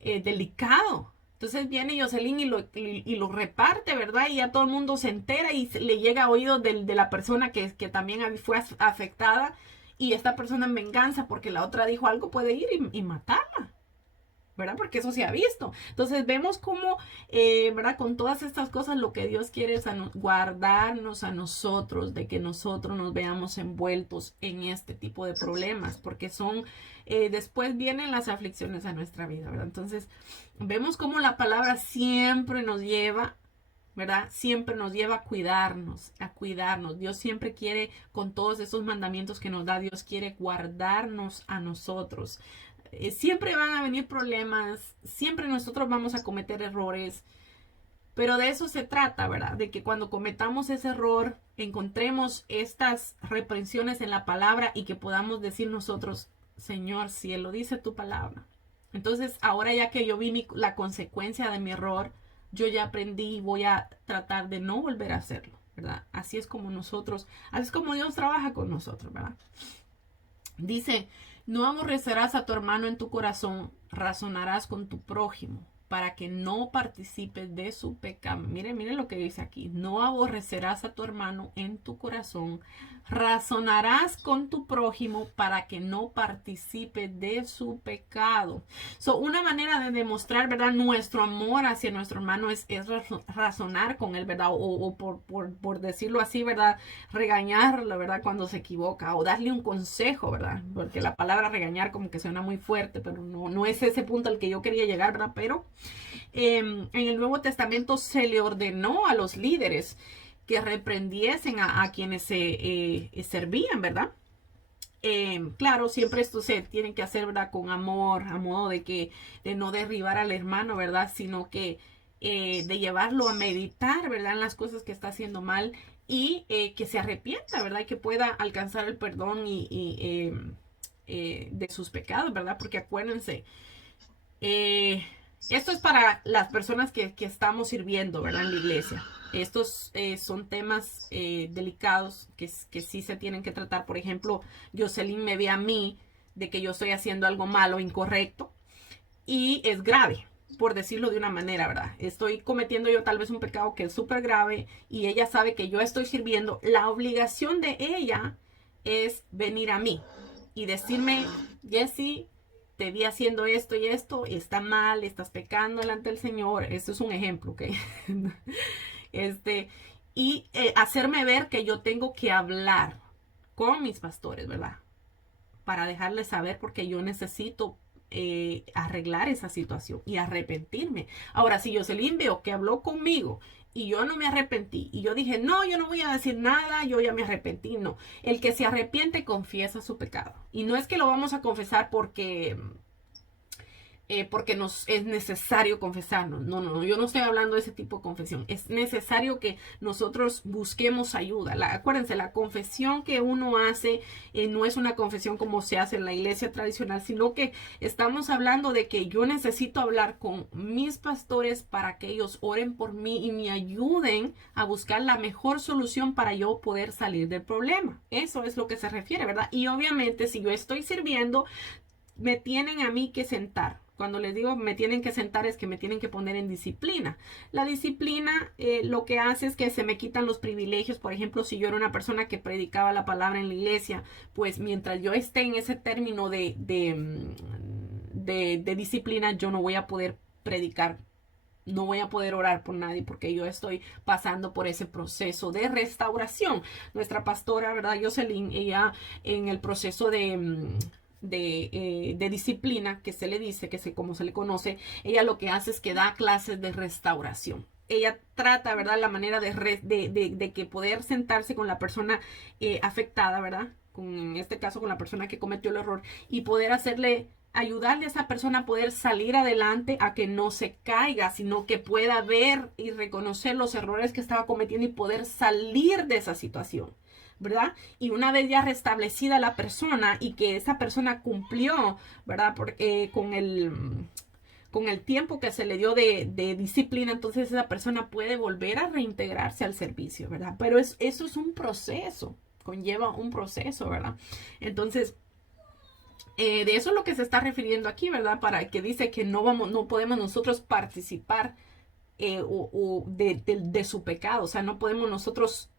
delicado. Entonces viene Jocelyn y lo reparte, ¿verdad? Y ya todo el mundo se entera y le llega a oídos de la persona que también fue afectada. y esta persona en venganza porque la otra dijo algo puede ir y matarla, ¿verdad? Porque eso se ha visto. Entonces vemos cómo, ¿verdad? Con todas estas cosas lo que Dios quiere es guardarnos a nosotros, de que nosotros nos veamos envueltos en este tipo de problemas, porque son, después vienen las aflicciones a nuestra vida, ¿verdad? Entonces vemos cómo la palabra siempre nos lleva, ¿verdad? Siempre nos lleva a cuidarnos, a cuidarnos. Dios siempre quiere, con todos esos mandamientos que nos da, Dios quiere guardarnos a nosotros. Siempre van a venir problemas, siempre nosotros vamos a cometer errores, pero de eso se trata, ¿verdad? De que cuando cometamos ese error, encontremos estas reprensiones en la palabra y que podamos decir nosotros, Señor, si Él lo dice tu palabra. Entonces, ahora ya que yo vi la consecuencia de mi error, yo ya aprendí y voy a tratar de no volver a hacerlo, ¿verdad? Así es como nosotros, así es como Dios trabaja con nosotros, ¿verdad? Dice, no aborrecerás a tu hermano en tu corazón, razonarás con tu prójimo para que no participes de su pecado. Miren lo que dice aquí. No aborrecerás a tu hermano en tu corazón, razonarás con tu prójimo para que no participe de su pecado. Una manera de demostrar, ¿verdad? Nuestro amor hacia nuestro hermano es razonar con él, ¿verdad? O por decirlo así, ¿verdad? Regañarlo, ¿verdad? Cuando se equivoca o darle un consejo, ¿verdad? Porque la palabra regañar como que suena muy fuerte, pero no es ese punto al que yo quería llegar, ¿verdad? Pero en el Nuevo Testamento se le ordenó a los líderes que reprendiesen a quienes se servían, ¿verdad? Claro, siempre esto se tiene que hacer, ¿verdad? Con amor, a modo de no derribar al hermano, ¿verdad? Sino que de llevarlo a meditar, ¿verdad? En las cosas que está haciendo mal y que se arrepienta, ¿verdad? Y que pueda alcanzar el perdón de sus pecados, ¿verdad? Porque acuérdense, esto es para las personas que estamos sirviendo, ¿verdad? En la iglesia. Estos son temas delicados que sí se tienen que tratar. Por ejemplo, Jocelyn me ve a mí de que yo estoy haciendo algo malo, incorrecto, y es grave, por decirlo de una manera, ¿verdad? Estoy cometiendo yo tal vez un pecado que es súper grave y ella sabe que yo estoy sirviendo. La obligación de ella es venir a mí y decirme, Jessie, te vi haciendo esto y esto, está mal, estás pecando delante del Señor. Esto es un ejemplo, ¿ok? Y hacerme ver que yo tengo que hablar con mis pastores, ¿verdad? Para dejarles saber porque yo necesito arreglar esa situación y arrepentirme. Ahora, si Jocelyn veo que habló conmigo y yo no me arrepentí y yo dije, no, yo no voy a decir nada, yo ya me arrepentí, no. El que se arrepiente confiesa su pecado. Y no es que lo vamos a confesar porque nos es necesario confesarnos. No, yo no estoy hablando de ese tipo de confesión. Es necesario que nosotros busquemos ayuda. Acuérdense, la confesión que uno hace no es una confesión como se hace en la iglesia tradicional, sino que estamos hablando de que yo necesito hablar con mis pastores para que ellos oren por mí y me ayuden a buscar la mejor solución para yo poder salir del problema. Eso es lo que se refiere, ¿verdad? Y obviamente si yo estoy sirviendo, me tienen a mí que sentar. Cuando les digo me tienen que sentar es que me tienen que poner en disciplina. La disciplina lo que hace es que se me quitan los privilegios. Por ejemplo, si yo era una persona que predicaba la palabra en la iglesia, pues mientras yo esté en ese término de disciplina, yo no voy a poder predicar. No voy a poder orar por nadie porque yo estoy pasando por ese proceso de restauración. Nuestra pastora, ¿verdad? Jocelyn, ella en el proceso de disciplina que se le dice, como se le conoce, ella lo que hace es que da clases de restauración. Ella trata, ¿verdad? La manera de que poder sentarse con la persona afectada, ¿verdad? En este caso con la persona que cometió el error y poder ayudarle a esa persona a poder salir adelante, a que no se caiga, sino que pueda ver y reconocer los errores que estaba cometiendo y poder salir de esa situación, ¿verdad? Y una vez ya restablecida la persona y que esa persona cumplió, ¿verdad? Porque con el tiempo que se le dio de disciplina, entonces esa persona puede volver a reintegrarse al servicio, ¿verdad? Pero eso es un proceso, conlleva un proceso, ¿verdad? Entonces, de eso es lo que se está refiriendo aquí, ¿verdad? Para que dice que no podemos nosotros participar de su pecado, o sea, no podemos nosotros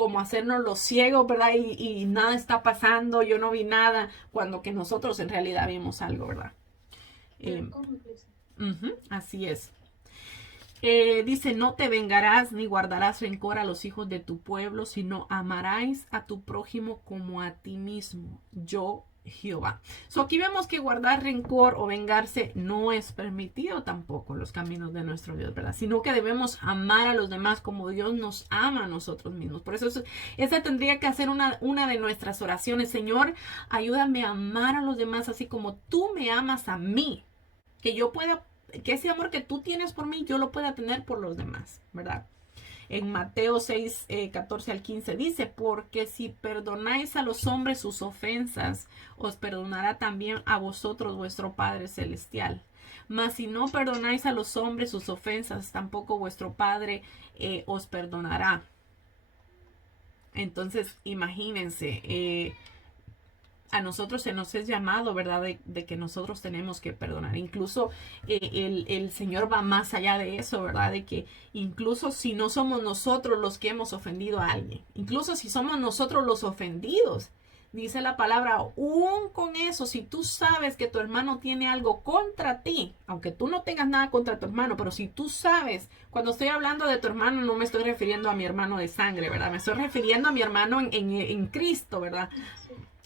como hacernos los ciegos, ¿verdad? Y nada está pasando, yo no vi nada, cuando que nosotros en realidad vimos algo, ¿verdad? Cómplice. Así es. Dice, no te vengarás ni guardarás rencor a los hijos de tu pueblo, sino amarás a tu prójimo como a ti mismo, yo Jehová. So, aquí vemos que guardar rencor o vengarse no es permitido tampoco en los caminos de nuestro Dios, ¿verdad? Sino que debemos amar a los demás como Dios nos ama a nosotros mismos. Por eso esa tendría que ser una de nuestras oraciones. Señor, ayúdame a amar a los demás así como tú me amas a mí. Que yo pueda, que ese amor que tú tienes por mí, yo lo pueda tener por los demás, ¿verdad? En Mateo 6, 14 al 15 dice, porque si perdonáis a los hombres sus ofensas, os perdonará también a vosotros vuestro Padre Celestial. Mas si no perdonáis a los hombres sus ofensas, tampoco vuestro Padre os perdonará. Entonces, imagínense, a nosotros se nos es llamado, ¿verdad? De que nosotros tenemos que perdonar. Incluso el Señor va más allá de eso, ¿verdad? De que incluso si no somos nosotros los que hemos ofendido a alguien, incluso si somos nosotros los ofendidos, dice la palabra, aún con eso, si tú sabes que tu hermano tiene algo contra ti, aunque tú no tengas nada contra tu hermano, pero si tú sabes, cuando estoy hablando de tu hermano, no me estoy refiriendo a mi hermano de sangre, ¿verdad? Me estoy refiriendo a mi hermano en Cristo, ¿verdad?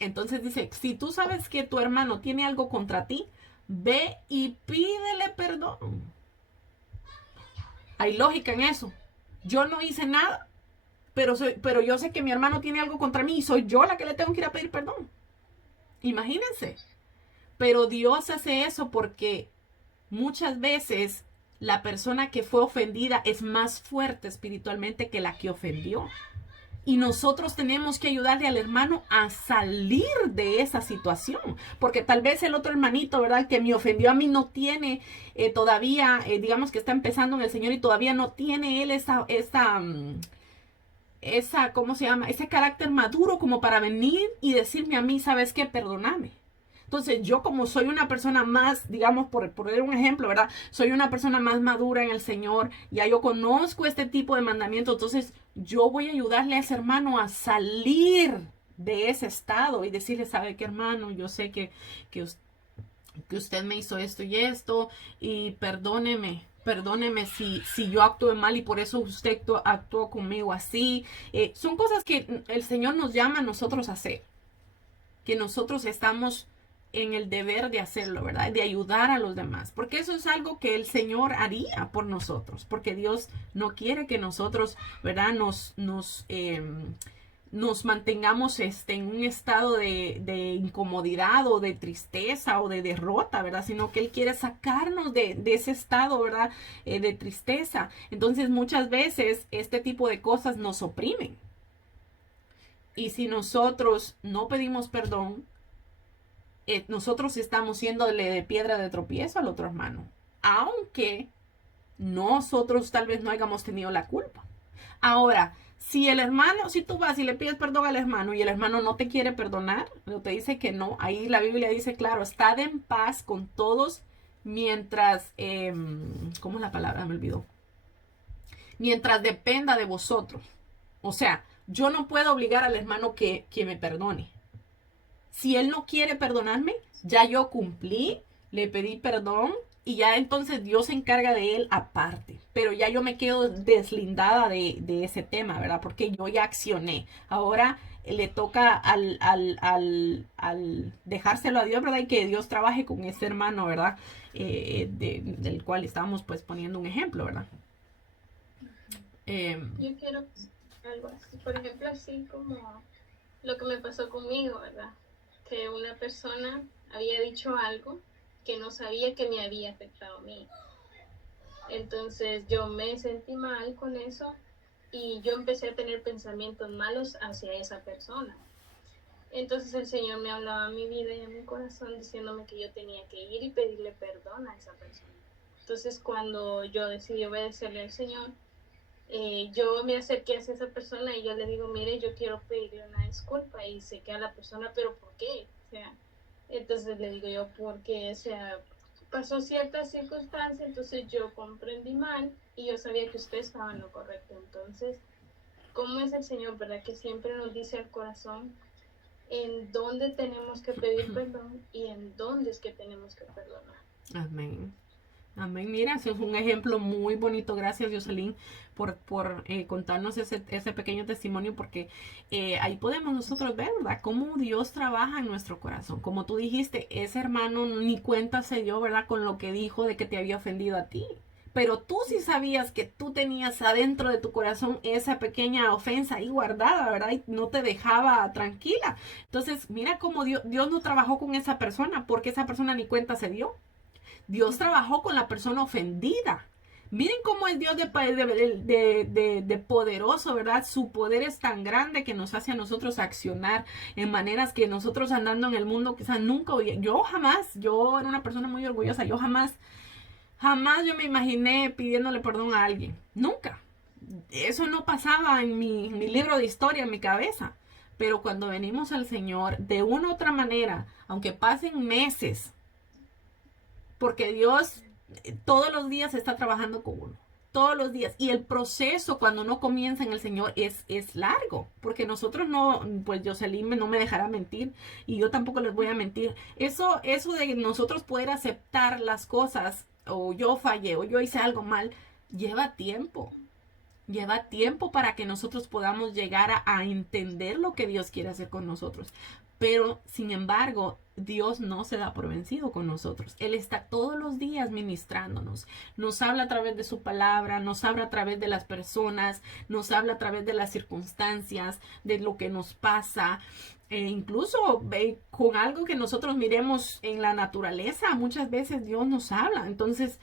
Entonces dice, si tú sabes que tu hermano tiene algo contra ti, ve y pídele perdón. Hay lógica en eso. Yo no hice nada, pero yo sé que mi hermano tiene algo contra mí y soy yo la que le tengo que ir a pedir perdón. Imagínense. Pero Dios hace eso porque muchas veces la persona que fue ofendida es más fuerte espiritualmente que la que ofendió. Y nosotros tenemos que ayudarle al hermano a salir de esa situación. Porque tal vez el otro hermanito, ¿verdad? Que me ofendió a mí no tiene todavía, digamos que está empezando en el Señor y todavía no tiene él ¿cómo se llama? Ese carácter maduro como para venir y decirme a mí, ¿sabes qué? Perdóname. Entonces yo como soy una persona más, digamos, por poner un ejemplo, ¿verdad? Soy una persona más madura en el Señor, ya yo conozco este tipo de mandamientos, entonces yo voy a ayudarle a ese hermano a salir de ese estado y decirle, ¿sabe qué, hermano? Yo sé que, que usted me hizo esto y perdóneme si yo actué mal y por eso usted actuó conmigo así. Son cosas que el Señor nos llama a nosotros a hacer, que nosotros estamos en el deber de hacerlo, ¿verdad? De ayudar a los demás, porque eso es algo que el Señor haría por nosotros, porque Dios no quiere que nosotros, ¿verdad? Nos mantengamos en un estado de incomodidad o de tristeza o de derrota, ¿verdad? Sino que Él quiere sacarnos de ese estado, ¿verdad? De tristeza. Entonces muchas veces este tipo de cosas nos oprimen. Y si nosotros no pedimos perdón, nosotros estamos siéndole de piedra de tropiezo al otro hermano. Aunque nosotros tal vez no hayamos tenido la culpa. Ahora, si el hermano, si tú vas y le pides perdón al hermano y el hermano no te quiere perdonar, o te dice que no, ahí la Biblia dice, claro, estad en paz con todos mientras, ¿cómo es la palabra? Me olvidó. Mientras dependa de vosotros. O sea, yo no puedo obligar al hermano que me perdone. Si él no quiere perdonarme, ya yo cumplí, le pedí perdón y ya entonces Dios se encarga de él aparte. Pero ya yo me quedo deslindada de ese tema, ¿verdad? Porque yo ya accioné. Ahora le toca al dejárselo a Dios, ¿verdad? Y que Dios trabaje con ese hermano, ¿verdad? Del cual estamos pues poniendo un ejemplo, ¿verdad? Yo quiero algo así, por ejemplo, así como lo que me pasó conmigo, ¿verdad? Que una persona había dicho algo que no sabía que me había afectado a mí. Entonces yo me sentí mal con eso y yo empecé a tener pensamientos malos hacia esa persona. Entonces el Señor me hablaba a mi vida y a mi corazón diciéndome que yo tenía que ir y pedirle perdón a esa persona. Entonces cuando yo decidí obedecerle al Señor, yo me acerqué hacia esa persona y yo le digo, mire, yo quiero pedirle una disculpa y sé que a la persona, pero ¿por qué? O sea, entonces le digo yo, porque, o sea, pasó cierta circunstancia, entonces yo comprendí mal y yo sabía que usted estaba en lo correcto. Entonces, cómo es el Señor, ¿verdad? Que siempre nos dice al corazón en dónde tenemos que pedir perdón y en dónde es que tenemos que perdonar. Amén. Amén. Mira, eso es un ejemplo muy bonito. Gracias, Jocelyn, por contarnos ese pequeño testimonio, porque ahí podemos nosotros ver, ¿verdad? Cómo Dios trabaja en nuestro corazón. Como tú dijiste, ese hermano ni cuenta se dio, ¿verdad? Con lo que dijo de que te había ofendido a ti. Pero tú sí sabías que tú tenías adentro de tu corazón esa pequeña ofensa ahí guardada, ¿verdad? Y no te dejaba tranquila. Entonces, mira cómo Dios no trabajó con esa persona, porque esa persona ni cuenta se dio. Dios trabajó con la persona ofendida. Miren cómo es Dios de poderoso, ¿verdad? Su poder es tan grande que nos hace a nosotros accionar en maneras que nosotros andando en el mundo quizás nunca, yo era una persona muy orgullosa, yo jamás yo me imaginé pidiéndole perdón a alguien. Nunca. Eso no pasaba en mi libro de historia, en mi cabeza. Pero cuando venimos al Señor, de una u otra manera, aunque pasen meses, porque Dios todos los días está trabajando con uno. Todos los días. Y el proceso cuando uno comienza en el Señor es largo. Porque nosotros no, pues Jocelyn no me dejará mentir. Y yo tampoco les voy a mentir. Eso de nosotros poder aceptar las cosas, o yo fallé, o yo hice algo mal, lleva tiempo. Lleva tiempo para que nosotros podamos llegar a entender lo que Dios quiere hacer con nosotros. Pero, sin embargo, Dios no se da por vencido con nosotros. Él está todos los días ministrándonos. Nos habla a través de su palabra, nos habla a través de las personas, nos habla a través de las circunstancias, de lo que nos pasa. Incluso con algo que nosotros miremos en la naturaleza, muchas veces Dios nos habla. Entonces,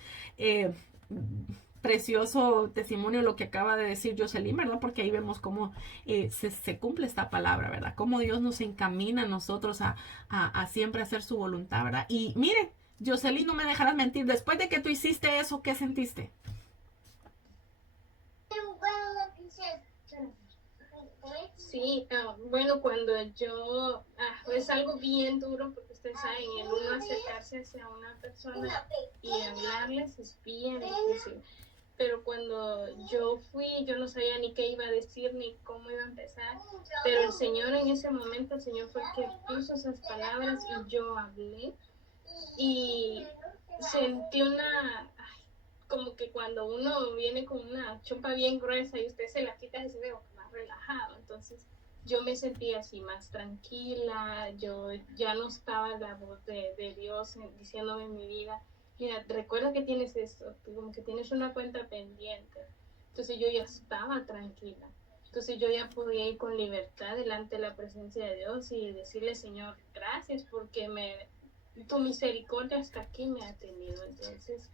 precioso testimonio lo que acaba de decir Jocelyn, ¿verdad? Porque ahí vemos cómo se cumple esta palabra, ¿verdad? Cómo Dios nos encamina a nosotros a siempre hacer su voluntad, ¿verdad? Y mire, Jocelyn, no me dejarás mentir, después de que tú hiciste eso, ¿qué sentiste? Sí, bueno, cuando yo, es algo bien duro porque ustedes saben, el uno acercarse hacia una persona y hablarles es bien difícil. Pero cuando yo fui, yo no sabía ni qué iba a decir ni cómo iba a empezar, pero el Señor en ese momento, el Señor fue el que puso esas palabras y yo hablé y sentí como que cuando uno viene con una chompa bien gruesa y usted se la quita, se ve más relajado. Entonces yo me sentía así más tranquila, yo ya no estaba la voz de Dios diciéndome en mi vida, mira, recuerda que tienes esto, como que tienes una cuenta pendiente. Entonces yo ya estaba tranquila. Entonces yo ya podía ir con libertad delante de la presencia de Dios y decirle, Señor, gracias porque tu misericordia hasta aquí me ha tenido. Entonces,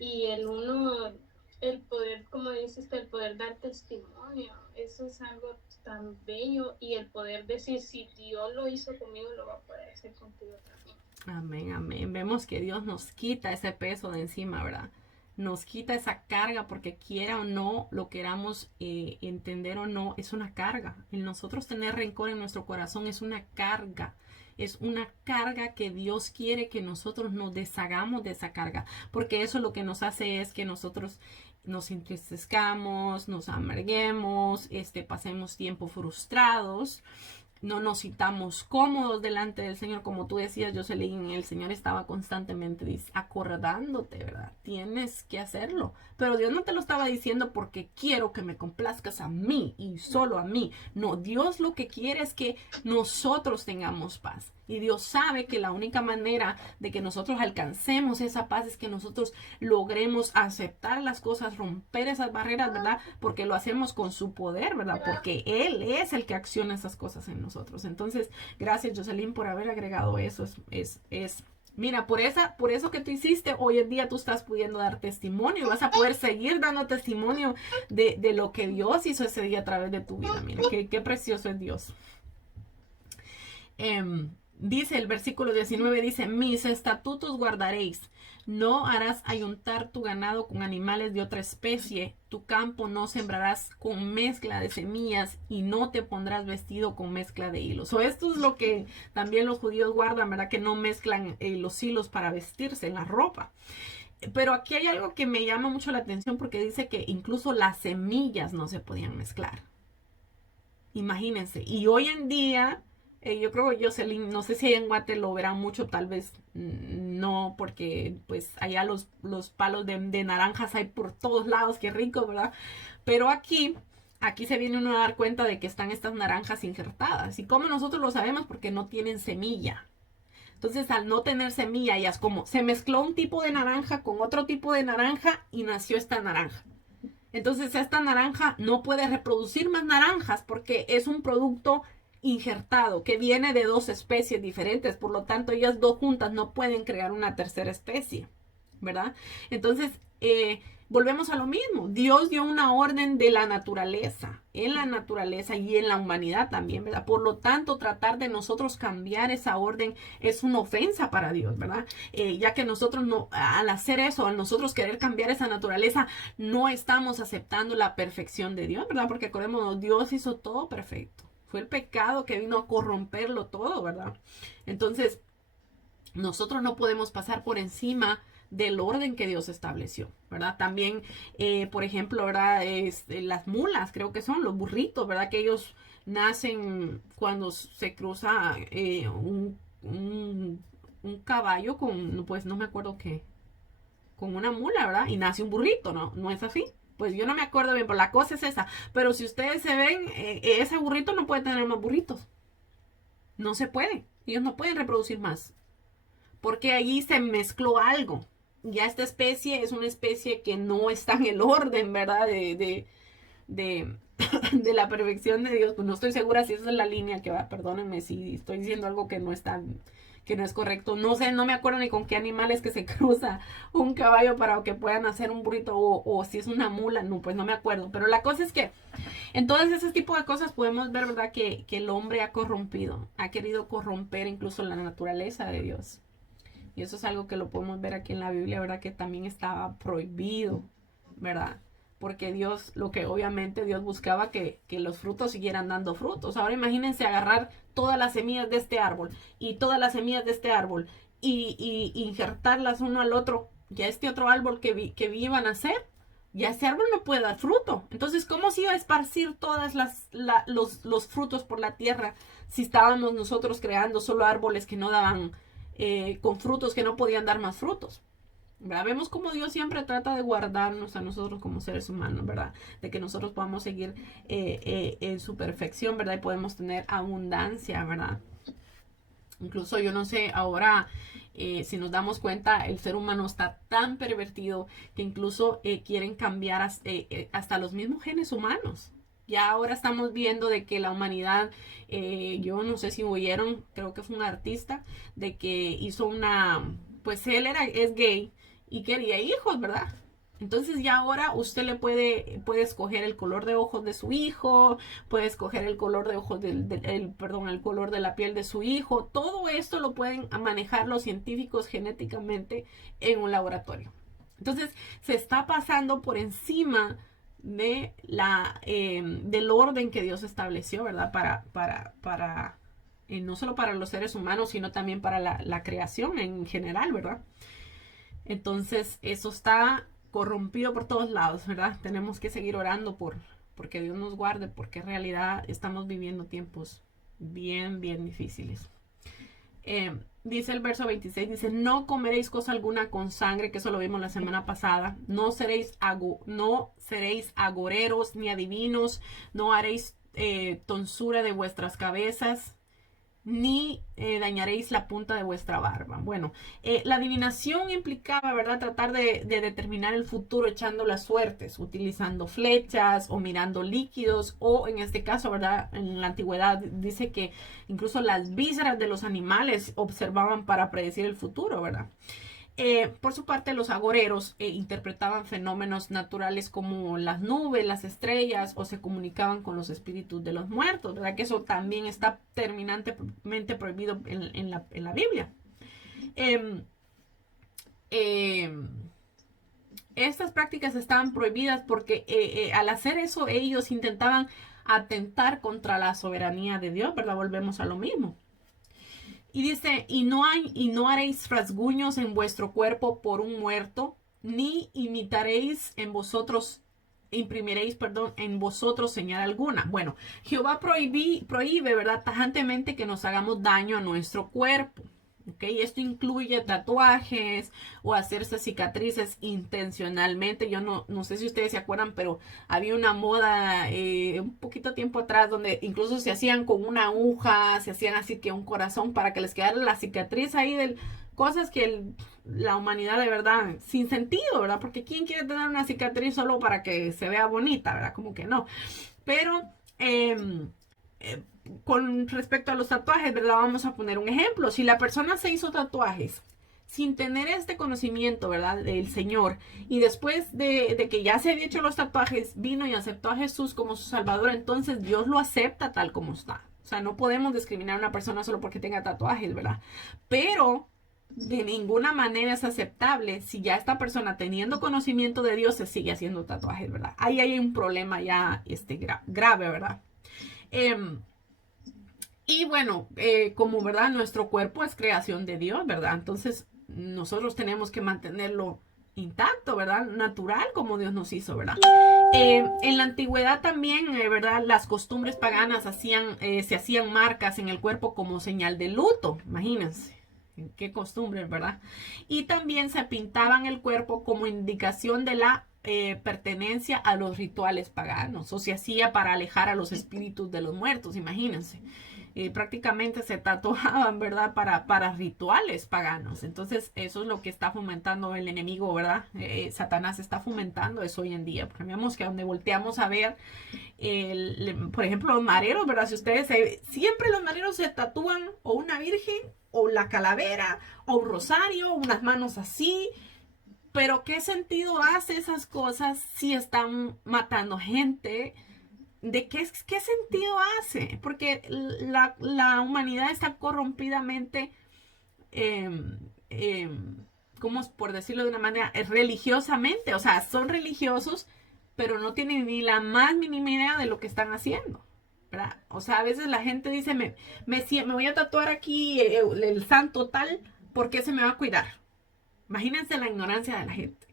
y el poder, como dices, el poder dar testimonio, eso es algo tan bello, y el poder decir, si Dios lo hizo conmigo, lo va a poder hacer contigo también. Amén, amén. Vemos que Dios nos quita ese peso de encima, ¿verdad? Nos quita esa carga, porque quiera o no, lo queramos entender o no, es una carga. El nosotros tener rencor en nuestro corazón es una carga. Es una carga que Dios quiere que nosotros nos deshagamos de esa carga, porque eso lo que nos hace es que nosotros nos entristezcamos, nos amarguemos, pasemos tiempo frustrados, no nos sintamos cómodos delante del Señor. Como tú decías, Jocelyn, el Señor estaba constantemente acordándote, ¿verdad? Tienes que hacerlo. Pero Dios no te lo estaba diciendo porque quiero que me complazcas a mí y solo a mí. No, Dios lo que quiere es que nosotros tengamos paz. Y Dios sabe que la única manera de que nosotros alcancemos esa paz es que nosotros logremos aceptar las cosas, romper esas barreras, ¿verdad? Porque lo hacemos con su poder, ¿verdad? Porque Él es el que acciona esas cosas en nosotros. Entonces, gracias, Jocelyn, por haber agregado eso. Mira, por eso que tú hiciste, hoy en día tú estás pudiendo dar testimonio y vas a poder seguir dando testimonio de lo que Dios hizo ese día a través de tu vida. Mira, qué precioso es Dios. Dice el versículo 19, dice, mis estatutos guardaréis, no harás ayuntar tu ganado con animales de otra especie, tu campo no sembrarás con mezcla de semillas y no te pondrás vestido con mezcla de hilos. O esto es lo que también los judíos guardan, ¿verdad? Que no mezclan los hilos para vestirse en la ropa. Pero aquí hay algo que me llama mucho la atención, porque dice que incluso las semillas no se podían mezclar. Imagínense. Y hoy en día, yo creo, Jocelyn, no sé si allá en Guate lo verán mucho, tal vez no, porque pues allá los palos de naranjas hay por todos lados, qué rico, ¿verdad? Pero aquí se viene uno a dar cuenta de que están estas naranjas injertadas. ¿Y cómo nosotros lo sabemos? Porque no tienen semilla. Entonces, al no tener semilla, ya es como se mezcló un tipo de naranja con otro tipo de naranja y nació esta naranja. Entonces, esta naranja no puede reproducir más naranjas porque es un producto injertado que viene de dos especies diferentes. Por lo tanto, ellas dos juntas no pueden crear una tercera especie, ¿verdad? Entonces, volvemos a lo mismo. Dios dio una orden de la naturaleza, en la naturaleza y en la humanidad también, ¿verdad? Por lo tanto, tratar de nosotros cambiar esa orden es una ofensa para Dios, ¿verdad? Ya que nosotros no, al hacer eso, al nosotros querer cambiar esa naturaleza, no estamos aceptando la perfección de Dios, ¿verdad? Porque acordémonos, Dios hizo todo perfecto. Fue el pecado que vino a corromperlo todo, ¿verdad? Entonces, nosotros no podemos pasar por encima del orden que Dios estableció, ¿verdad? También, por ejemplo, ¿verdad? Las mulas, creo que son los burritos, ¿verdad? Que ellos nacen cuando se cruza un caballo con, pues no me acuerdo qué, con una mula, ¿verdad? Y nace un burrito, ¿no? ¿No es así? Pues yo no me acuerdo bien, pero la cosa es esa. Pero si ustedes se ven, ese burrito no puede tener más burritos. No se puede. Ellos no pueden reproducir más porque allí se mezcló algo. Ya esta especie es una especie que no está en el orden, ¿verdad? De, de la perfección de Dios. Pues no estoy segura si esa es la línea que va. Perdónenme si estoy diciendo algo que no está, que no es correcto. No sé, no me acuerdo ni con qué animales que se cruza un caballo para que puedan hacer un burrito o si es una mula. No, pues no me acuerdo. Pero la cosa es que en todos ese tipo de cosas podemos ver, ¿verdad? Que el hombre ha corrompido, ha querido corromper incluso la naturaleza de Dios. Y eso es algo que lo podemos ver aquí en la Biblia, ¿verdad? Que también estaba prohibido, ¿verdad? Porque Dios, lo que obviamente Dios buscaba que los frutos siguieran dando frutos. Ahora imagínense agarrar todas las semillas de este árbol y todas las semillas de este árbol y injertarlas uno al otro. Ya este otro árbol que iban a hacer, ya ese árbol no puede dar fruto. Entonces, ¿cómo se iba a esparcir todas los frutos por la tierra si estábamos nosotros creando solo árboles que no daban con frutos que no podían dar más frutos? ¿Verdad? Vemos como Dios siempre trata de guardarnos a nosotros como seres humanos, ¿verdad? De que nosotros podamos seguir en su perfección, ¿verdad? Y podemos tener abundancia, ¿verdad? Incluso yo no sé, ahora si nos damos cuenta, el ser humano está tan pervertido que incluso quieren cambiar hasta los mismos genes humanos. Ya ahora estamos viendo de que la humanidad, yo no sé si oyeron, creo que fue un artista, de que hizo pues él es gay y quería hijos, ¿verdad? Entonces ya ahora usted puede escoger el color de ojos de su hijo, puede escoger el color de ojos el color de la piel de su hijo. Todo esto lo pueden manejar los científicos genéticamente en un laboratorio. Entonces se está pasando por encima del orden que Dios estableció, ¿verdad? Para no solo para los seres humanos, sino también para la creación en general, ¿verdad? Entonces, eso está corrompido por todos lados, ¿verdad? Tenemos que seguir orando porque Dios nos guarde, porque en realidad estamos viviendo tiempos bien, bien difíciles. Dice el verso 26, dice, no comeréis cosa alguna con sangre, que eso lo vimos la semana pasada, no seréis agoreros ni adivinos, no haréis tonsura de vuestras cabezas, ni dañaréis la punta de vuestra barba. Bueno, la adivinación implicaba, ¿verdad? Tratar de determinar el futuro echando las suertes, utilizando flechas o mirando líquidos, o en este caso, ¿verdad? En la antigüedad dice que incluso las vísceras de los animales observaban para predecir el futuro, ¿verdad? Por su parte, los agoreros interpretaban fenómenos naturales como las nubes, las estrellas, o se comunicaban con los espíritus de los muertos, ¿verdad? Que eso también está terminantemente prohibido en la Biblia. Estas prácticas estaban prohibidas porque al hacer eso ellos intentaban atentar contra la soberanía de Dios, ¿verdad? Volvemos a lo mismo. Y dice, y no haréis rasguños en vuestro cuerpo por un muerto, ni imitaréis en vosotros imprimiréis, perdón, en vosotros señal alguna. Bueno, Jehová prohíbe, ¿verdad? Tajantemente que nos hagamos daño a nuestro cuerpo. ¿Ok? Esto incluye tatuajes o hacerse cicatrices intencionalmente. Yo no sé si ustedes se acuerdan, pero había una moda un poquito tiempo atrás donde incluso se hacían con una aguja, se hacían así que un corazón para que les quedara la cicatriz ahí del cosas que la humanidad de verdad, sin sentido, ¿verdad? Porque ¿quién quiere tener una cicatriz solo para que se vea bonita, ¿verdad? Como que no. Pero eh, con respecto a los tatuajes, ¿verdad? Vamos a poner un ejemplo. Si la persona se hizo tatuajes sin tener este conocimiento, ¿verdad? Del Señor, y después de que ya se había hecho los tatuajes, vino y aceptó a Jesús como su Salvador, entonces Dios lo acepta tal como está. O sea, no podemos discriminar a una persona solo porque tenga tatuajes, ¿verdad? Pero de ninguna manera es aceptable si ya esta persona teniendo conocimiento de Dios se sigue haciendo tatuajes, ¿verdad? Ahí hay un problema ya grave, ¿verdad? Y bueno, como verdad, nuestro cuerpo es creación de Dios, ¿verdad? Entonces nosotros tenemos que mantenerlo intacto, ¿verdad? Natural como Dios nos hizo, ¿verdad? En la antigüedad también, ¿verdad? Las costumbres paganas se hacían marcas en el cuerpo como señal de luto, imagínense. Qué costumbres, ¿verdad? Y también se pintaban el cuerpo como indicación de la pertenencia a los rituales paganos, o se hacía para alejar a los espíritus de los muertos, imagínense. Prácticamente se tatuaban, ¿verdad? Para rituales paganos. Entonces, eso es lo que está fomentando el enemigo, ¿verdad? Satanás está fomentando eso hoy en día. Porque vemos que donde volteamos a ver, por ejemplo, los mareros, ¿verdad? Si ustedes, siempre los mareros se tatúan o una virgen, o la calavera, o un rosario, unas manos así. Pero ¿qué sentido hace esas cosas si están matando gente? ¿De qué sentido hace? Porque la humanidad está corrompidamente, eh, eh, ¿cómo por decirlo de una manera? Religiosamente. O sea, son religiosos, pero no tienen ni la más mínima idea de lo que están haciendo, ¿verdad? O sea, a veces la gente dice, me voy a tatuar aquí el santo tal, porque se me va a cuidar. Imagínense la ignorancia de la gente.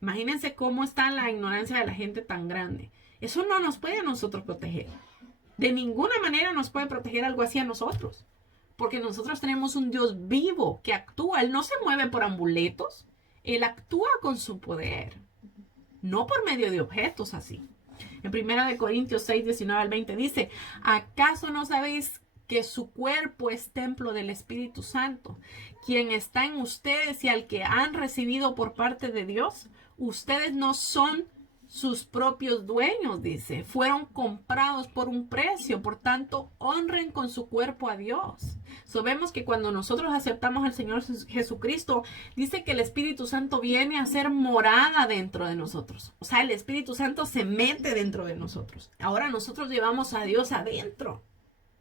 Imagínense cómo está la ignorancia de la gente tan grande. Eso no nos puede a nosotros proteger. De ninguna manera nos puede proteger algo así a nosotros. Porque nosotros tenemos un Dios vivo que actúa. Él no se mueve por amuletos. Él actúa con su poder. No por medio de objetos así. En 1 Corintios 6, 19 al 20 dice, ¿acaso no sabéis que su cuerpo es templo del Espíritu Santo, quien está en ustedes y al que han recibido por parte de Dios? Ustedes no son sus propios dueños, dice. Fueron comprados por un precio, por tanto, honren con su cuerpo a Dios. Vemos que cuando nosotros aceptamos al Señor Jesucristo, dice que el Espíritu Santo viene a ser morada dentro de nosotros. O sea, el Espíritu Santo se mete dentro de nosotros. Ahora nosotros llevamos a Dios adentro.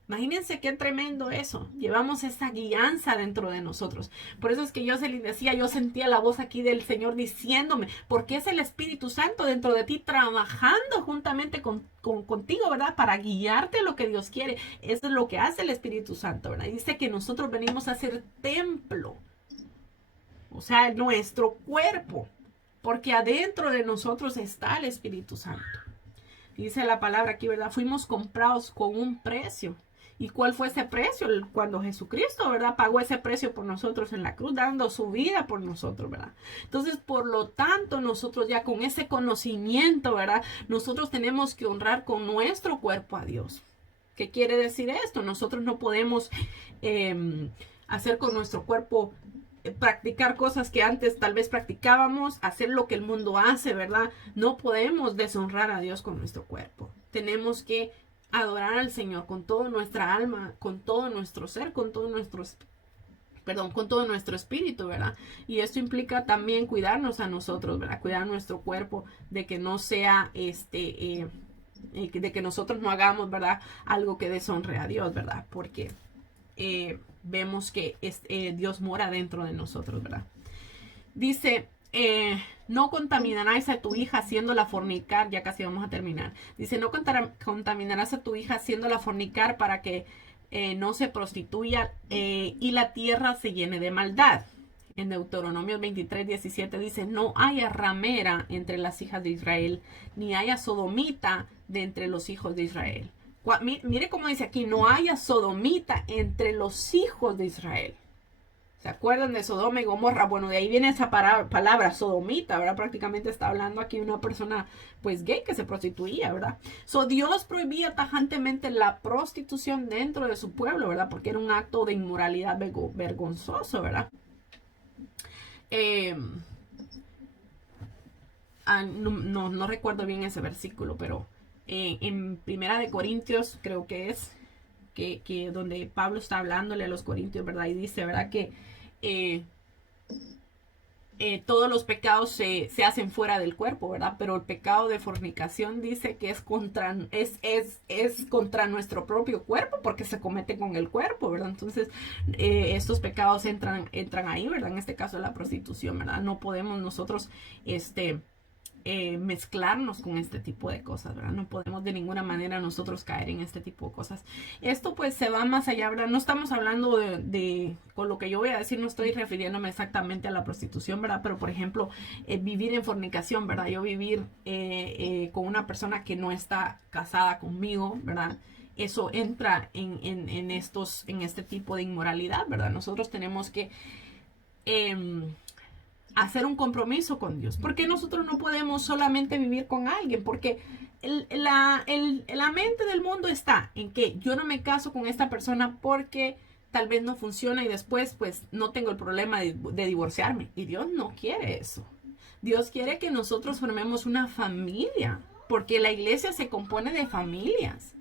Imagínense qué tremendo eso. Llevamos esa guianza dentro de nosotros. Por eso es que yo se les decía, yo sentía la voz aquí del Señor diciéndome, porque es el Espíritu Santo dentro de ti trabajando juntamente contigo, ¿verdad? Para guiarte a lo que Dios quiere. Eso es lo que hace el Espíritu Santo, ¿verdad? Dice que nosotros venimos a ser templo. O sea, nuestro cuerpo. Porque adentro de nosotros está el Espíritu Santo. Dice la palabra aquí, ¿verdad? Fuimos comprados con un precio. ¿Y cuál fue ese precio? Cuando Jesucristo, ¿verdad? Pagó ese precio por nosotros en la cruz, dando su vida por nosotros, ¿verdad? Entonces, por lo tanto, nosotros ya con ese conocimiento, ¿verdad? Nosotros tenemos que honrar con nuestro cuerpo a Dios. ¿Qué quiere decir esto? Nosotros no podemos hacer con nuestro cuerpo, practicar cosas que antes tal vez practicábamos, hacer lo que el mundo hace, ¿verdad? No podemos deshonrar a Dios con nuestro cuerpo. Tenemos que adorar al Señor con toda nuestra alma, con todo nuestro ser, con todo nuestro espíritu, ¿verdad? Y esto implica también cuidarnos a nosotros, ¿verdad? Cuidar nuestro cuerpo de que no sea de que nosotros no hagamos, ¿verdad? Algo que deshonre a Dios, ¿verdad? Porque vemos que Dios mora dentro de nosotros, ¿verdad? Dice, no contaminarás a tu hija haciéndola fornicar, ya casi vamos a terminar. Dice, no contaminarás a tu hija haciéndola fornicar para que no se prostituya y la tierra se llene de maldad. En Deuteronomio 23:17 dice, no haya ramera entre las hijas de Israel, ni haya sodomita de entre los hijos de Israel. Mire cómo dice aquí, no haya sodomita entre los hijos de Israel. ¿Se acuerdan de Sodoma y Gomorra? Bueno, de ahí viene esa palabra sodomita, ¿verdad? Prácticamente está hablando aquí de una persona, pues, gay que se prostituía, ¿verdad? Dios prohibía tajantemente la prostitución dentro de su pueblo, ¿verdad? Porque era un acto de inmoralidad vergonzoso, ¿verdad? No recuerdo bien ese versículo, pero en Primera de Corintios creo que es que donde Pablo está hablándole a los corintios, ¿verdad? Y dice, ¿verdad? Que todos los pecados se hacen fuera del cuerpo, ¿verdad? Pero el pecado de fornicación dice que es contra nuestro propio cuerpo porque se comete con el cuerpo, ¿verdad? Entonces, estos pecados entran ahí, ¿verdad? En este caso la prostitución, ¿verdad? No podemos nosotros, mezclarnos con este tipo de cosas, ¿verdad? No podemos de ninguna manera nosotros caer en este tipo de cosas. Esto pues se va más allá, ¿verdad? No estamos hablando con lo que yo voy a decir, no estoy refiriéndome exactamente a la prostitución, ¿verdad? Pero por ejemplo, vivir en fornicación, ¿verdad? Yo vivir con una persona que no está casada conmigo, ¿verdad? Eso entra en este tipo de inmoralidad, ¿verdad? Nosotros tenemos que hacer un compromiso con Dios. Porque nosotros no podemos solamente vivir con alguien, porque la mente del mundo está en que yo no me caso con esta persona porque tal vez no funciona y después pues no tengo el problema de divorciarme. Y Dios no quiere eso. Dios quiere que nosotros formemos una familia, porque la iglesia se compone de familias.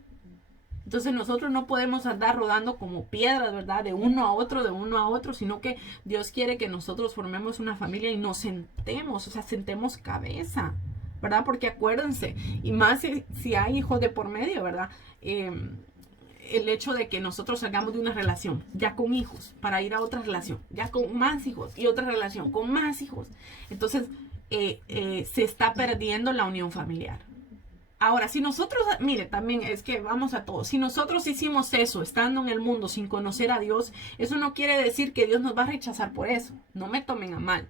Entonces nosotros no podemos andar rodando como piedras, ¿verdad? De uno a otro, sino que Dios quiere que nosotros formemos una familia y nos sentemos, o sea, sentemos cabeza, ¿verdad? Porque acuérdense, y más si hay hijos de por medio, ¿verdad? El hecho de que nosotros salgamos de una relación, ya con hijos, para ir a otra relación, ya con más hijos, y otra relación, con más hijos. Entonces, se está perdiendo la unión familiar. Ahora, si nosotros, mire, también es que vamos a todos, si nosotros hicimos eso estando en el mundo sin conocer a Dios, eso no quiere decir que Dios nos va a rechazar por eso, no me tomen a mal.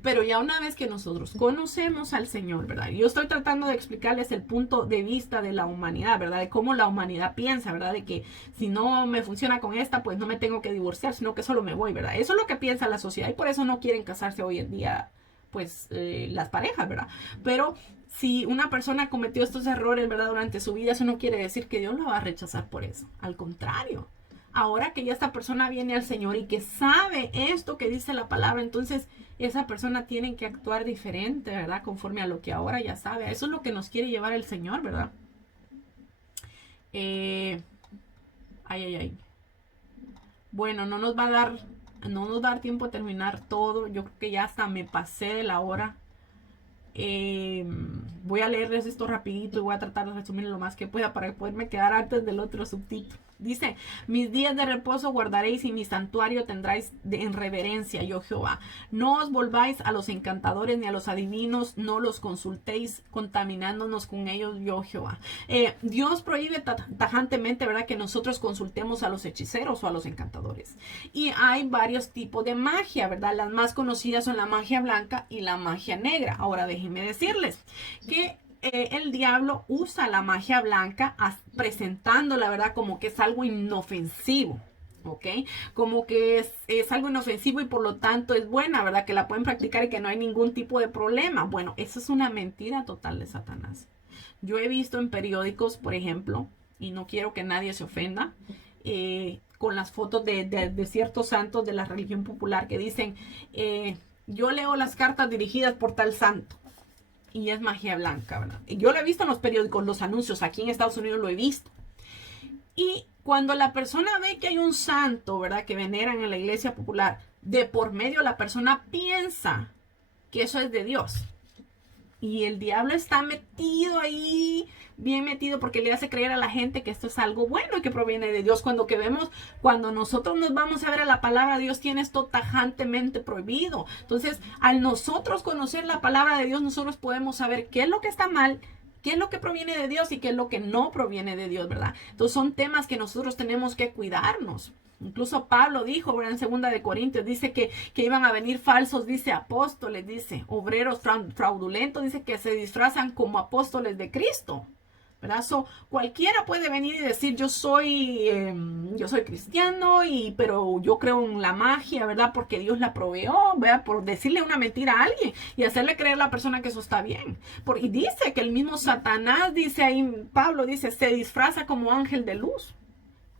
Pero ya una vez que nosotros conocemos al Señor, ¿verdad? Yo estoy tratando de explicarles el punto de vista de la humanidad, ¿verdad? De cómo la humanidad piensa, ¿verdad? De que si no me funciona con esta, pues no me tengo que divorciar, sino que solo me voy, ¿verdad? Eso es lo que piensa la sociedad y por eso no quieren casarse hoy en día, pues, las parejas, ¿verdad? Pero si una persona cometió estos errores, ¿verdad? Durante su vida, eso no quiere decir que Dios la va a rechazar por eso. Al contrario. Ahora que ya esta persona viene al Señor y que sabe esto que dice la palabra, entonces esa persona tiene que actuar diferente, ¿verdad? Conforme a lo que ahora ya sabe. Eso es lo que nos quiere llevar el Señor, ¿verdad? Bueno, no nos va a dar tiempo a terminar todo. Yo creo que ya hasta me pasé de la hora. Voy a leerles esto rapidito y voy a tratar de resumir lo más que pueda para poderme quedar antes del otro subtítulo. Dice, mis días de reposo guardaréis y mi santuario tendráis en reverencia, yo Jehová. No os volváis a los encantadores ni a los adivinos, no los consultéis contaminándonos con ellos, yo Jehová. Dios prohíbe tajantemente, ¿verdad? Que nosotros consultemos a los hechiceros o a los encantadores. Y hay varios tipos de magia, ¿verdad? Las más conocidas son la magia blanca y la magia negra. Ahora déjenme decirles que el diablo usa la magia blanca presentándola, ¿verdad? Como que es algo inofensivo, ¿ok? Como que es algo inofensivo y por lo tanto es buena, ¿verdad? Que la pueden practicar y que no hay ningún tipo de problema. Bueno, eso es una mentira total de Satanás. Yo he visto en periódicos, por ejemplo, y no quiero que nadie se ofenda, con las fotos de ciertos santos de la religión popular que dicen, yo leo las cartas dirigidas por tal santo. Y es magia blanca, ¿verdad? Yo lo he visto en los periódicos, los anuncios, aquí en Estados Unidos lo he visto. Y cuando la persona ve que hay un santo, ¿verdad? Que veneran en la iglesia popular, de por medio la persona piensa que eso es de Dios. Y el diablo está metido ahí, bien metido, porque le hace creer a la gente que esto es algo bueno y que proviene de Dios. Cuando nosotros nos vamos a ver a la palabra de Dios, tiene esto tajantemente prohibido. Entonces, al nosotros conocer la palabra de Dios, nosotros podemos saber qué es lo que está mal, qué es lo que proviene de Dios y qué es lo que no proviene de Dios, ¿verdad? Entonces, son temas que nosotros tenemos que cuidarnos. Incluso Pablo dijo, ¿verdad? En 2 Corintios, dice que iban a venir falsos, dice apóstoles, dice obreros fraudulentos, dice que se disfrazan como apóstoles de Cristo, ¿verdad? Cualquiera puede venir y decir yo soy cristiano, pero yo creo en la magia, ¿verdad? Porque Dios la proveyó, ¿verdad? Por decirle una mentira a alguien y hacerle creer a la persona que eso está bien. Y dice que el mismo Satanás, dice ahí, Pablo dice, se disfraza como ángel de luz.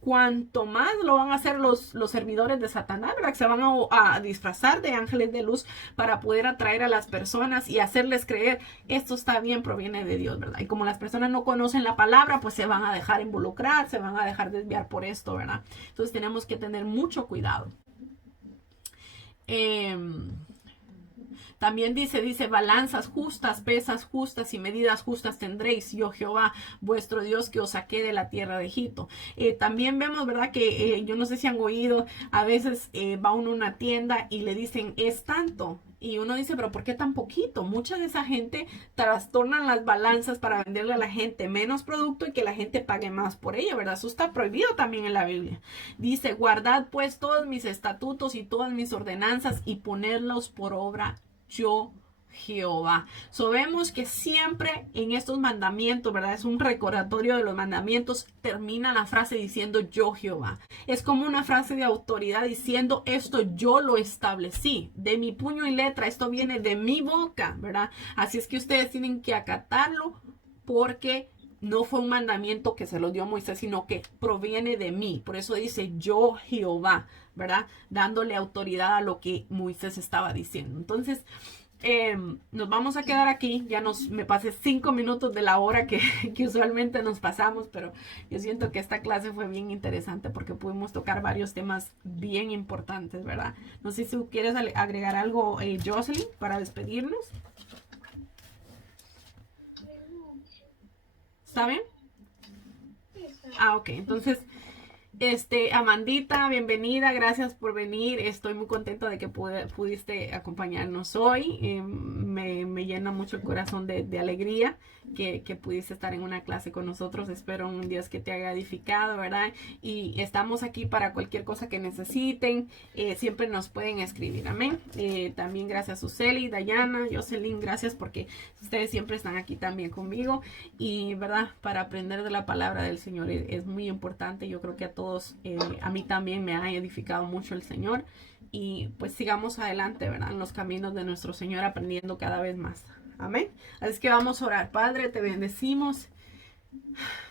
Cuanto más lo van a hacer los servidores de Satanás, ¿verdad? Que se van a disfrazar de ángeles de luz para poder atraer a las personas y hacerles creer esto está bien, proviene de Dios, ¿verdad? Y como las personas no conocen la palabra, pues se van a dejar involucrar, se van a dejar desviar por esto, ¿verdad? Entonces tenemos que tener mucho cuidado. También dice, balanzas justas, pesas justas y medidas justas tendréis, yo Jehová, vuestro Dios, que os saqué de la tierra de Egipto. También vemos, ¿verdad? Que yo no sé si han oído, a veces va uno a una tienda y le dicen, es tanto. Y uno dice, pero ¿por qué tan poquito? Mucha de esa gente trastornan las balanzas para venderle a la gente menos producto y que la gente pague más por ello, ¿verdad? Eso está prohibido también en la Biblia. Dice, guardad pues todos mis estatutos y todas mis ordenanzas y ponerlos por obra yo Jehová. Vemos que siempre en estos mandamientos, ¿verdad? Es un recordatorio de los mandamientos, termina la frase diciendo yo Jehová. Es como una frase de autoridad diciendo esto yo lo establecí, de mi puño y letra, esto viene de mi boca, ¿verdad? Así es que ustedes tienen que acatarlo porque no fue un mandamiento que se lo dio Moisés, sino que proviene de mí. Por eso dice yo Jehová, ¿verdad? Dándole autoridad a lo que Moisés estaba diciendo. Entonces, nos vamos a quedar aquí. Ya me pasé 5 minutos de la hora que usualmente nos pasamos, pero yo siento que esta clase fue bien interesante porque pudimos tocar varios temas bien importantes, ¿verdad? No sé si tú quieres agregar algo, Jocelyn, para despedirnos. ¿Está bien? Ok, entonces, Amandita, bienvenida, gracias por venir, estoy muy contenta de que pudiste acompañarnos hoy, me llena mucho el corazón de alegría que pudiste estar en una clase con nosotros, espero un Dios que te haya edificado, ¿verdad? Y estamos aquí para cualquier cosa que necesiten, siempre nos pueden escribir, amén. También gracias a Suseli, Dayana, Jocelyn, gracias porque ustedes siempre están aquí también conmigo y, ¿verdad? Para aprender de la palabra del Señor es muy importante, yo creo que a todos, a mí también me ha edificado mucho el Señor y pues sigamos adelante, ¿verdad? En los caminos de nuestro Señor aprendiendo cada vez más. Amén. Así que vamos a orar. Padre, te bendecimos.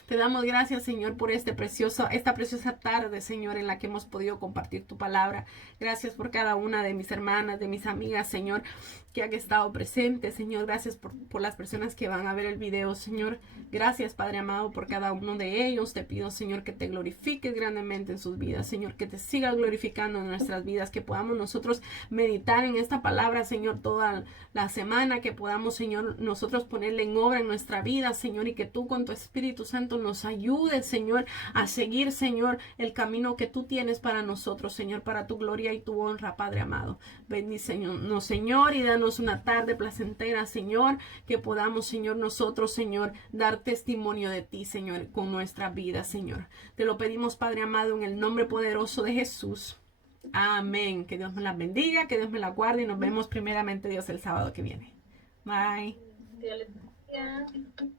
Te damos gracias, Señor, por esta preciosa tarde, Señor, en la que hemos podido compartir tu palabra. Gracias por cada una de mis hermanas, de mis amigas, Señor, que han estado presentes, Señor. Gracias por las personas que van a ver el video, Señor. Gracias, Padre amado, por cada uno de ellos. Te pido, Señor, que te glorifiques grandemente en sus vidas, Señor, que te sigas glorificando en nuestras vidas, que podamos nosotros meditar en esta palabra, Señor, toda la semana, que podamos, Señor, nosotros ponerla en obra en nuestra vida, Señor, y que tú con tu Espíritu Santo nos ayudes, Señor, a seguir, Señor, el camino que tú tienes para nosotros, Señor, para tu gloria y tu honra, Padre amado. Bendícenos, Señor, y danos una tarde placentera, Señor, que podamos, Señor, nosotros, Señor, dar testimonio de ti, Señor, con nuestra vida, Señor. Te lo pedimos, Padre amado, en el nombre poderoso de Jesús. Amén. Que Dios me la bendiga, que Dios me la guarde y nos vemos primeramente Dios el sábado que viene. Bye. Dios les bendiga.